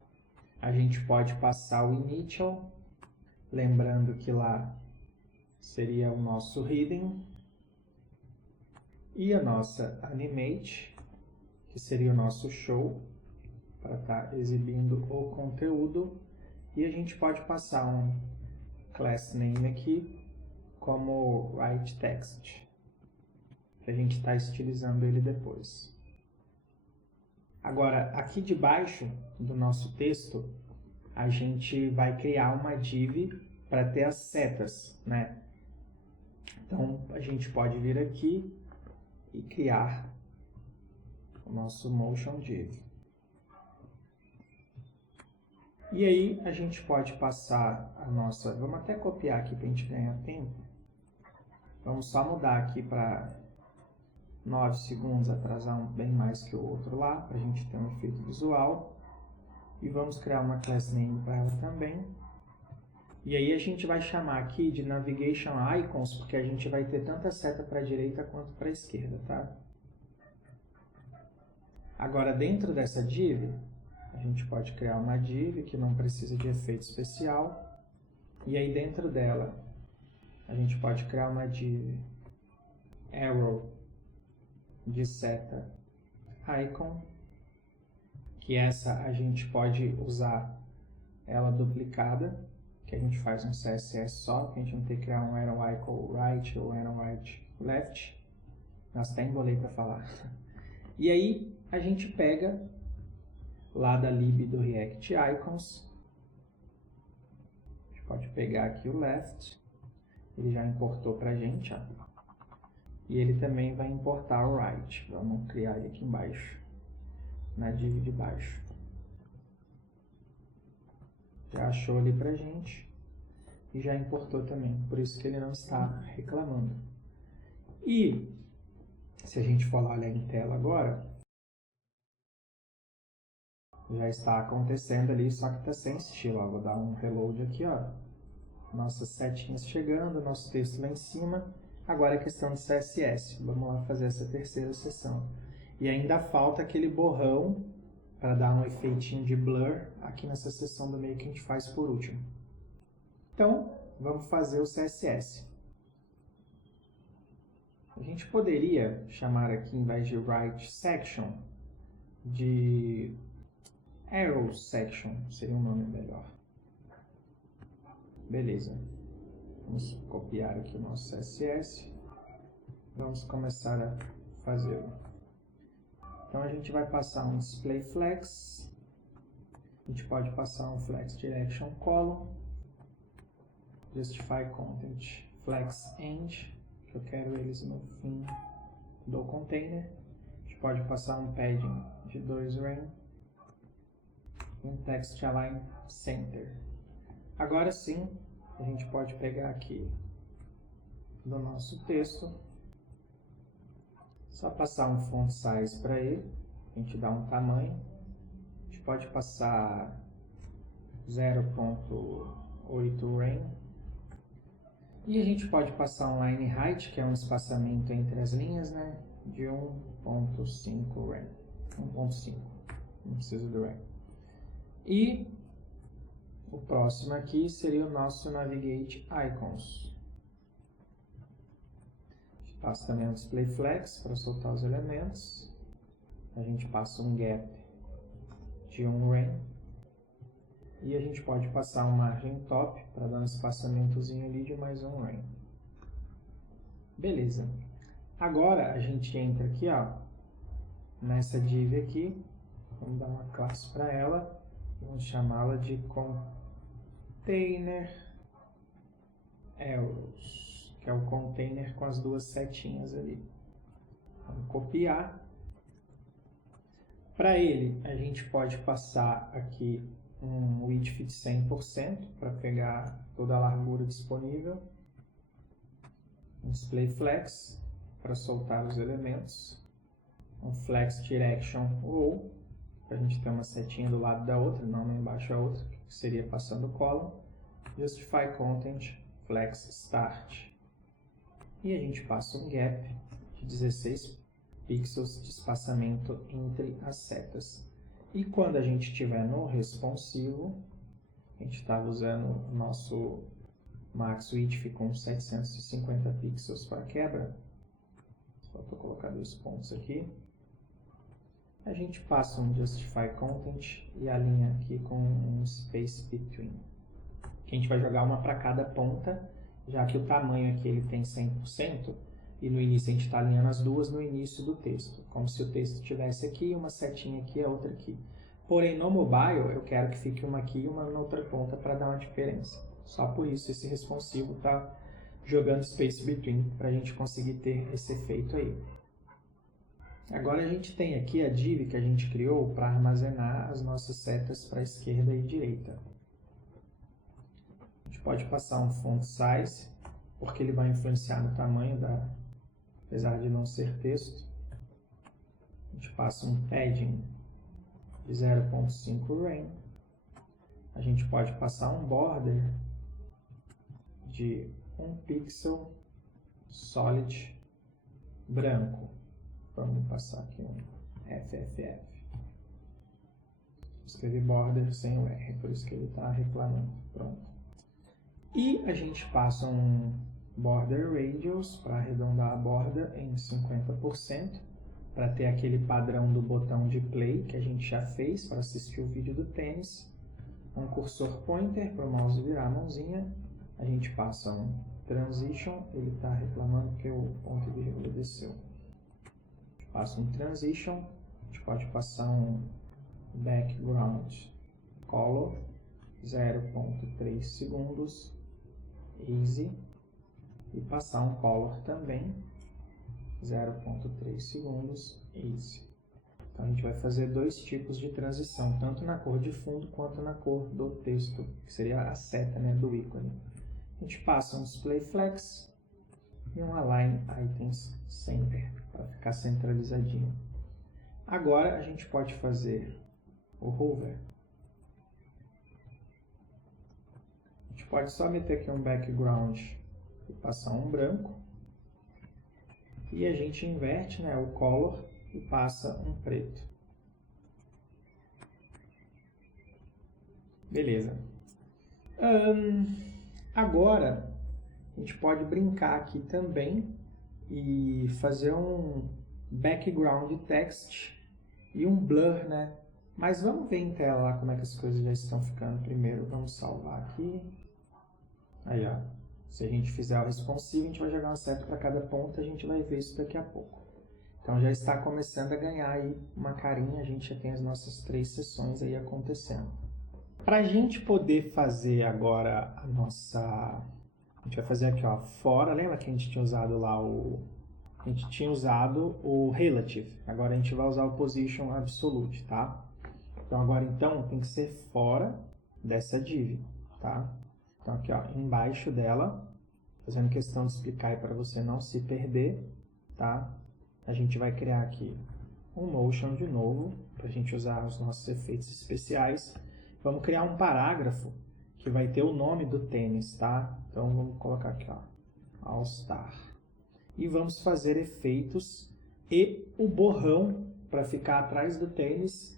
A gente pode passar o initial, lembrando que lá seria o nosso hidden, e a nossa animate, que seria o nosso show, para estar exibindo o conteúdo, e a gente pode passar um class name aqui como write text, que a gente está estilizando ele depois. Agora, aqui debaixo do nosso texto, a gente vai criar uma div para ter as setas, né? Então, a gente pode vir aqui e criar o nosso motion div. E aí, a gente pode passar a nossa... Vamos até copiar aqui para a gente ganhar tempo. Vamos só mudar aqui para 9 segundos, atrasar bem mais que o outro lá, para a gente ter um efeito visual. E vamos criar uma class name para ela também. E aí a gente vai chamar aqui de Navigation Icons, porque a gente vai ter tanto a seta para a direita quanto para a esquerda, tá? Agora, dentro dessa div, a gente pode criar uma div que não precisa de efeito especial. E aí dentro dela, a gente pode criar uma div arrow de seta icon, que essa a gente pode usar ela duplicada, que a gente faz um CSS só, que a gente não tem que criar um arrow icon right ou arrow right left. Nossa, até embolei para falar. E aí a gente pega lá da lib do React Icons, a gente pode pegar aqui o left, ele já importou para a gente, ó. E ele também vai importar o right. Vamos criar ele aqui embaixo, na div de baixo. Já achou ali pra gente e já importou também, por isso que ele não está reclamando. E se a gente for lá olhar em tela agora, já está acontecendo ali, só que está sem estilo. Ó, vou dar um reload aqui, ó. Nossas setinhas chegando, nosso texto lá em cima. Agora é questão de CSS. Vamos lá fazer essa terceira seção. E ainda falta aquele borrão para dar um efeitinho de blur aqui nessa seção do meio que a gente faz por último. Então, vamos fazer o CSS. A gente poderia chamar aqui, em vez de write section, de arrow section, seria um nome melhor. Beleza. Vamos copiar aqui o nosso CSS. Vamos começar a fazê-lo. Então a gente vai passar um display flex. A gente pode passar um flex direction column. Justify content flex end, que eu quero eles no fim do container. A gente pode passar um padding de 2 rem. E um text align center. Agora sim, a gente pode pegar aqui do nosso texto, só passar um font size para ele, a gente dá um tamanho, a gente pode passar 0.8 rem, e a gente pode passar um line height, que é um espaçamento entre as linhas, né, de 1.5 rem, 1.5, não precisa do rem. E o próximo aqui seria o nosso Navigate Icons. A gente passa também um Display Flex para soltar os elementos. A gente passa um Gap de 1 rem. E a gente pode passar um Margin Top para dar um espaçamentozinho ali de mais 1 rem. Beleza. Agora a gente entra aqui, ó, nessa div aqui. Vamos dar uma classe para ela. Vamos chamá-la de Container Arrows, que é o container com as duas setinhas ali. Vamos copiar. Para ele, a gente pode passar aqui um width de 100% para pegar toda a largura disponível. Um display flex para soltar os elementos. Um flex direction ou para a gente ter uma setinha do lado da outra, não uma embaixo a outra, que seria passando o column. Justify content flex start. E a gente passa um gap de 16 pixels de espaçamento entre as setas. E quando a gente estiver no responsivo, a gente estava usando o nosso max width com 750 pixels para quebra. Só estou colocar 2 pontos aqui. A gente passa um Justify Content e alinha aqui com um Space Between. Que a gente vai jogar uma para cada ponta, já que o tamanho aqui ele tem 100%, e no início a gente está alinhando as duas no início do texto, como se o texto estivesse aqui, uma setinha aqui e a outra aqui. Porém, no mobile, eu quero que fique uma aqui e uma na outra ponta para dar uma diferença. Só por isso esse responsivo está jogando Space Between, para a gente conseguir ter esse efeito aí. Agora a gente tem aqui a div que a gente criou para armazenar as nossas setas para a esquerda e direita. A gente pode passar um font size, porque ele vai influenciar no tamanho, apesar de não ser texto. A gente passa um padding de 0.5 rem. A gente pode passar um border de 1 pixel solid branco. Vamos passar aqui um FFF. Escrevi border sem o R, por isso que ele está reclamando. Pronto. E a gente passa um border radius para arredondar a borda em 50%, para ter aquele padrão do botão de play que a gente já fez para assistir o vídeo do tênis. Um cursor pointer para o mouse virar a mãozinha. A gente passa um transition, ele está reclamando que o ponto e vírgula desceu. A gente passa um transition, a gente pode passar um background color, 0.3 segundos, easy, e passar um color também, 0.3 segundos, easy. Então a gente vai fazer dois tipos de transição, tanto na cor de fundo quanto na cor do texto, que seria a seta, né, do ícone. A gente passa um display flex e um align items center, para ficar centralizadinho. Agora a gente pode fazer o hover. A gente pode só meter aqui um background e passar um branco. E a gente inverte, né, o color e passa um preto. Beleza. Agora a gente pode brincar aqui também e fazer um background text e um blur, né? Mas vamos ver em tela lá como é que as coisas já estão ficando primeiro. Vamos salvar aqui. Aí, ó. Se a gente fizer o responsive, a gente vai jogar uma seta para cada ponto, a gente vai ver isso daqui a pouco. Então já está começando a ganhar aí uma carinha, a gente já tem as nossas 3 sessões aí acontecendo. Para a gente poder fazer agora a nossa... A gente vai fazer aqui, ó, fora, lembra que a gente tinha usado lá o... A gente tinha usado o relative, agora a gente vai usar o position absolute, tá? Então agora tem que ser fora dessa div, tá? Então aqui, ó, embaixo dela, fazendo questão de explicar aí para você não se perder, tá? A gente vai criar aqui um motion de novo, para a gente usar os nossos efeitos especiais. Vamos criar um parágrafo que vai ter o nome do tênis, tá? Então vamos colocar aqui, ó, All Star. E vamos fazer efeitos e o borrão para ficar atrás do tênis,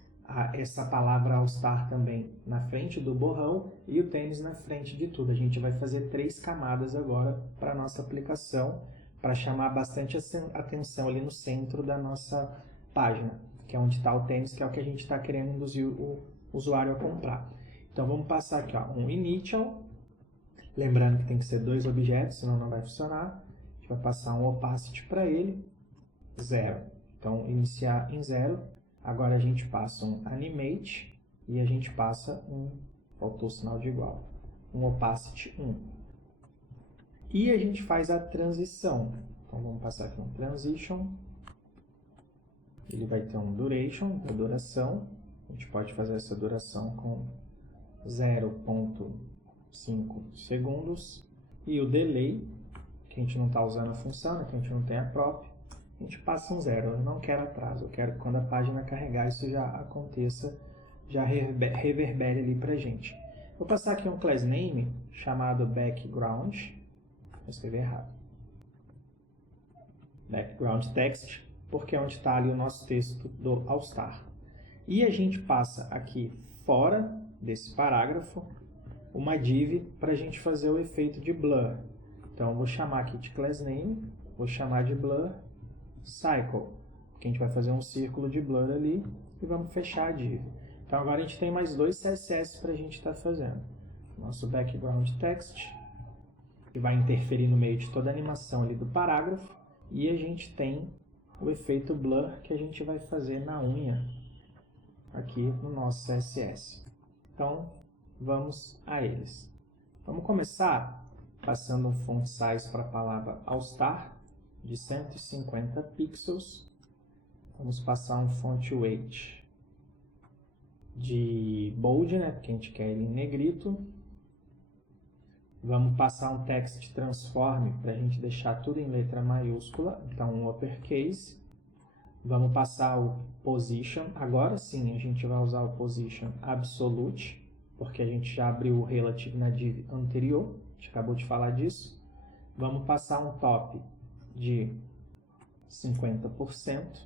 essa palavra All Star também na frente do borrão e o tênis na frente de tudo. A gente vai fazer 3 camadas agora para a nossa aplicação, para chamar bastante atenção ali no centro da nossa página, que é onde está o tênis, que é o que a gente está querendo induzir o usuário a comprar. Então vamos passar aqui, ó, um initial, lembrando que tem que ser 2 objetos, senão não vai funcionar. A gente vai passar um opacity para ele, 0. Então iniciar em 0. Agora a gente passa um animate e a gente passa faltou o sinal de igual, um opacity 1. E a gente faz a transição. Então vamos passar aqui um transition. Ele vai ter um duration, a duração. A gente pode fazer essa duração com 0.5 segundos. E o delay, que a gente não está usando a função, né, que a gente não tem a prop, a gente passa um 0. Eu não quero atraso, eu quero que quando a página carregar isso já aconteça, já reverbere ali para a gente. Vou passar aqui um class name chamado background. Vou escrever errado. Background text, porque é onde está ali o nosso texto do All Star. E a gente passa aqui fora desse parágrafo uma div para a gente fazer o efeito de blur. Então eu vou chamar aqui de class name, vou chamar de blur cycle, que a gente vai fazer um círculo de blur ali e vamos fechar a div. Então agora a gente tem mais 2 CSS para a gente estar fazendo. Nosso background text, que vai interferir no meio de toda a animação ali do parágrafo, e a gente tem o efeito blur que a gente vai fazer na unha aqui no nosso CSS. Então vamos a eles. Vamos começar passando um font size para a palavra All Star de 150 pixels. Vamos passar um font weight de bold, né, porque a gente quer ele em negrito. Vamos passar um text transform para a gente deixar tudo em letra maiúscula, então um uppercase. Vamos passar o position, agora sim a gente vai usar o position absolute, porque a gente já abriu o relative na div anterior, a gente acabou de falar disso. Vamos passar um top de 50%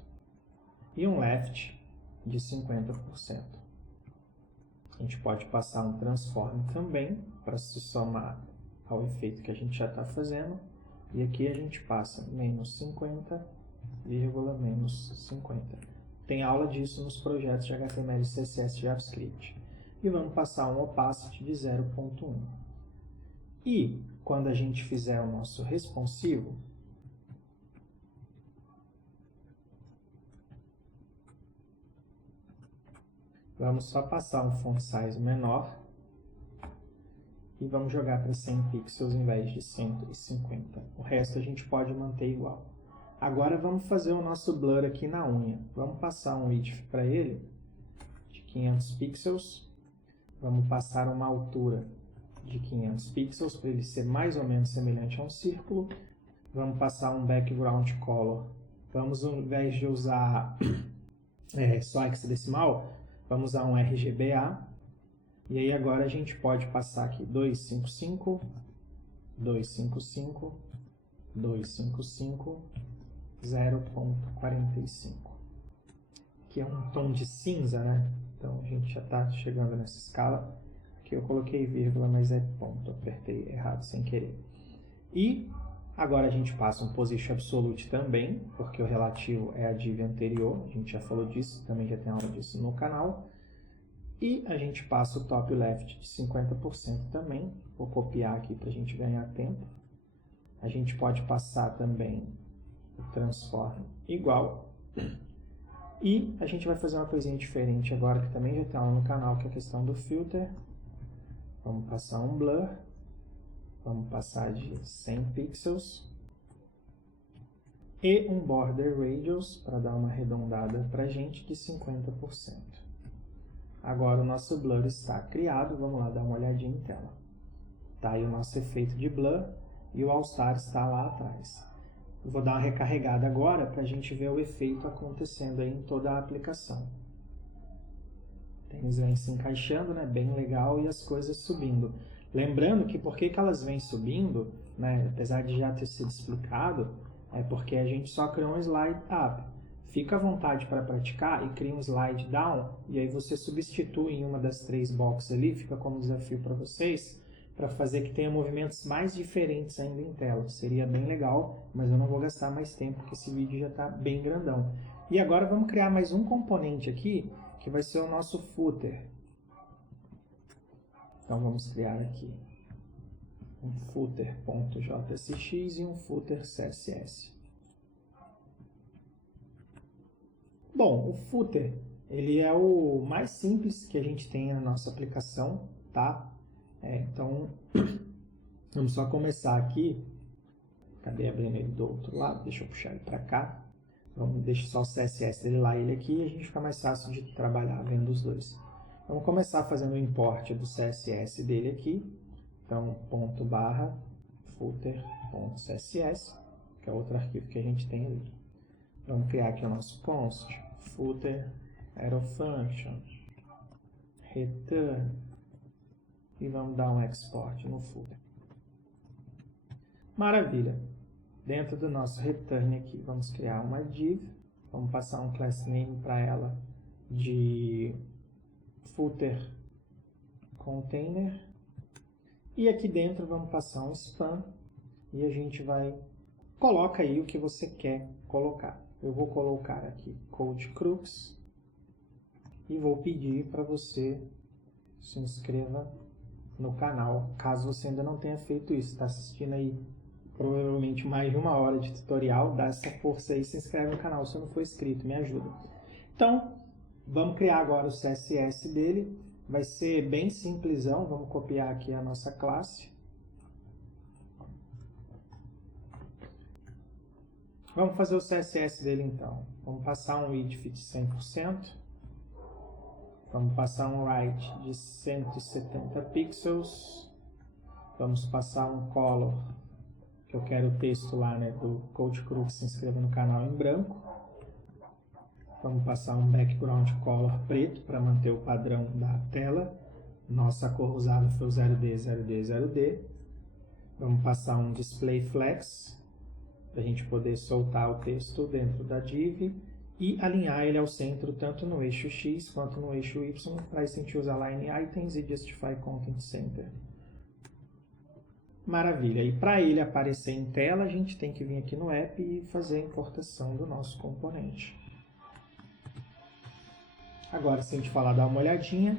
e um left de 50%. A gente pode passar um transform também, para se somar ao efeito que a gente já está fazendo. E aqui a gente passa menos 50, menos 50. Tem aula disso nos projetos de HTML, CSS e JavaScript. E vamos passar um opacity de 0.1. E quando a gente fizer o nosso responsivo, vamos só passar um font size menor e vamos jogar para 100 pixels em vez de 150. O resto a gente pode manter igual. Agora vamos fazer o nosso blur aqui na unha. Vamos passar um width para ele de 500 pixels. Vamos passar uma altura de 500 pixels para ele ser mais ou menos semelhante a um círculo. Vamos passar um background color. Vamos, ao invés de usar só hexadecimal, vamos usar um RGBA. E aí agora a gente pode passar aqui 255, 255, 255, 0.45. Que é um tom de cinza, né? Então a gente já está chegando nessa escala. Aqui eu coloquei vírgula, mas é ponto. Apertei errado sem querer. E agora a gente passa um position absolute também, porque o relativo é a div anterior. A gente já falou disso, também já tem aula disso no canal. E a gente passa o top left de 50% também. Vou copiar aqui para a gente ganhar tempo. A gente pode passar também o transform igual. E a gente vai fazer uma coisinha diferente agora, que também já tem aula no canal, que é a questão do filter. Vamos passar um blur. Vamos passar de 100 pixels. E um border radius, para dar uma arredondada para a gente, de 50%. Agora o nosso blur está criado, vamos lá dar uma olhadinha em tela. Tá aí o nosso efeito de blur e o All-Star está lá atrás. Eu vou dar uma recarregada agora para a gente ver o efeito acontecendo aí em toda a aplicação. Eles vêm se encaixando, né? Bem legal, e as coisas subindo. Lembrando que por que elas vêm subindo, né? Apesar de já ter sido explicado, é porque a gente só criou um slide up. Fica à vontade para praticar e cria um slide down, e aí você substitui em uma das 3 boxes ali, fica como desafio para vocês, para fazer que tenha movimentos mais diferentes ainda em tela. Seria bem legal, mas eu não vou gastar mais tempo, porque esse vídeo já está bem grandão. E agora vamos criar mais um componente aqui, que vai ser o nosso footer. Então vamos criar aqui um footer.jsx e um footer CSS. Bom, o footer, ele é o mais simples que a gente tem na nossa aplicação, tá? Então, vamos só começar aqui. Cadê abrindo ele do outro lado? Deixa eu puxar ele para cá. Vamos deixar só o CSS dele lá e ele aqui, e a gente fica mais fácil de trabalhar vendo os dois. Vamos começar fazendo o import do CSS dele aqui. Então, ponto barra footer.css, que é outro arquivo que a gente tem ali. Vamos criar aqui o nosso const, footer, arrow function, return, e vamos dar um export no footer. Maravilha! Dentro do nosso return aqui, vamos criar uma div, vamos passar um class name para ela de footer container, e aqui dentro vamos passar um span, e a gente vai, coloca aí o que você quer colocar. Eu vou colocar aqui Code Crux e vou pedir para você se inscreva no canal, caso você ainda não tenha feito isso. Está assistindo aí provavelmente mais de 1 hora de tutorial, dá essa força aí, se inscreve no canal se não for inscrito, me ajuda. Então, vamos criar agora o CSS dele, vai ser bem simplesão, vamos copiar aqui a nossa classe. Vamos fazer o CSS dele então. Vamos passar um width de 100%. Vamos passar um height de 170 pixels. Vamos passar um color, que eu quero o texto lá, né, do Code Crux, se inscreva no canal, em branco. Vamos passar um background color preto para manter o padrão da tela. Nossa cor usada foi o 0D, 0D, 0D. Vamos passar um display flex, para a gente poder soltar o texto dentro da div, e alinhar ele ao centro, tanto no eixo X quanto no eixo Y. Para isso a gente usa Align Items e Justify Content Center. Maravilha, e para ele aparecer em tela, a gente tem que vir aqui no app e fazer a importação do nosso componente. Agora, se a gente dar uma olhadinha,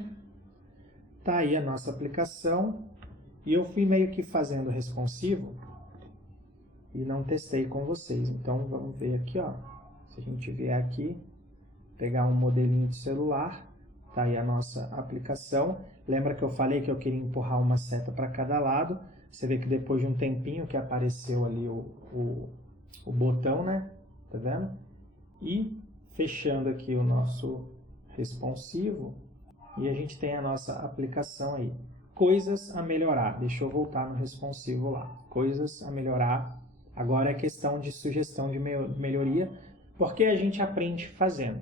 tá aí a nossa aplicação, e eu fui meio que fazendo responsivo e não testei com vocês. Então, vamos ver aqui, ó. Se a gente vier aqui, pegar um modelinho de celular, tá aí a nossa aplicação. Lembra que eu falei que eu queria empurrar uma seta para cada lado? Você vê que depois de um tempinho que apareceu ali o botão, né? Tá vendo? E fechando aqui o nosso responsivo, e a gente tem a nossa aplicação aí. Coisas a melhorar. Deixa eu voltar no responsivo lá. Coisas a melhorar. Agora é questão de sugestão de melhoria, porque a gente aprende fazendo.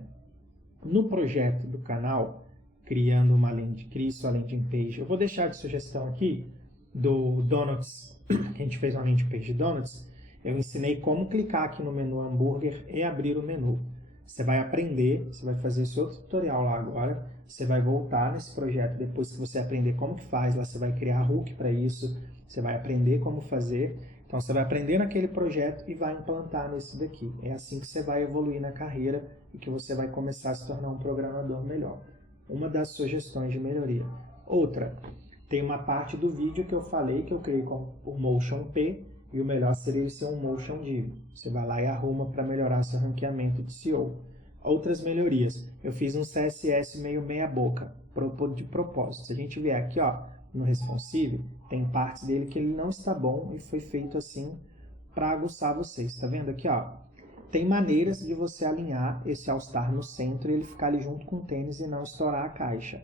No projeto do canal, criando uma landing, crie sua landing page. Eu vou deixar de sugestão aqui do Donuts, que a gente fez uma landing page de Donuts. Eu ensinei como clicar aqui no menu hambúrguer e abrir o menu. Você vai aprender, você vai fazer seu tutorial lá agora, você vai voltar nesse projeto depois que você aprender como que faz, lá você vai criar hook para isso, você vai aprender como fazer. Então você vai aprender naquele projeto e vai implantar nesse daqui. É assim que você vai evoluir na carreira e que você vai começar a se tornar um programador melhor. Uma das sugestões de melhoria. Outra, tem uma parte do vídeo que eu falei que eu criei com o Motion P, e o melhor seria ele ser um Motion Div. Você vai lá e arruma para melhorar seu ranqueamento de SEO. Outras melhorias. Eu fiz um CSS meio meia boca, de propósito. Se a gente vier aqui, ó, no responsive, tem partes dele que ele não está bom e foi feito assim para aguçar vocês. Tá vendo aqui, ó? Tem maneiras de você alinhar esse All-Star no centro e ele ficar ali junto com o tênis e não estourar a caixa.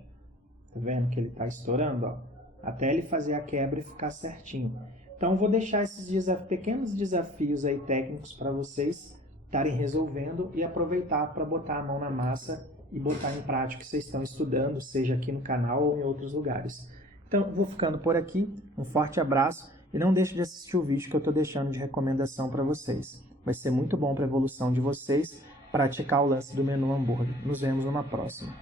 Tá vendo que ele está estourando, ó? Até ele fazer a quebra e ficar certinho. Então, vou deixar esses pequenos desafios aí técnicos para vocês estarem resolvendo e aproveitar para botar a mão na massa e botar em prática o que vocês estão estudando, seja aqui no canal ou em outros lugares. Então, vou ficando por aqui. Um forte abraço e não deixe de assistir o vídeo que eu estou deixando de recomendação para vocês. Vai ser muito bom para a evolução de vocês praticar o lance do menu hambúrguer. Nos vemos numa próxima.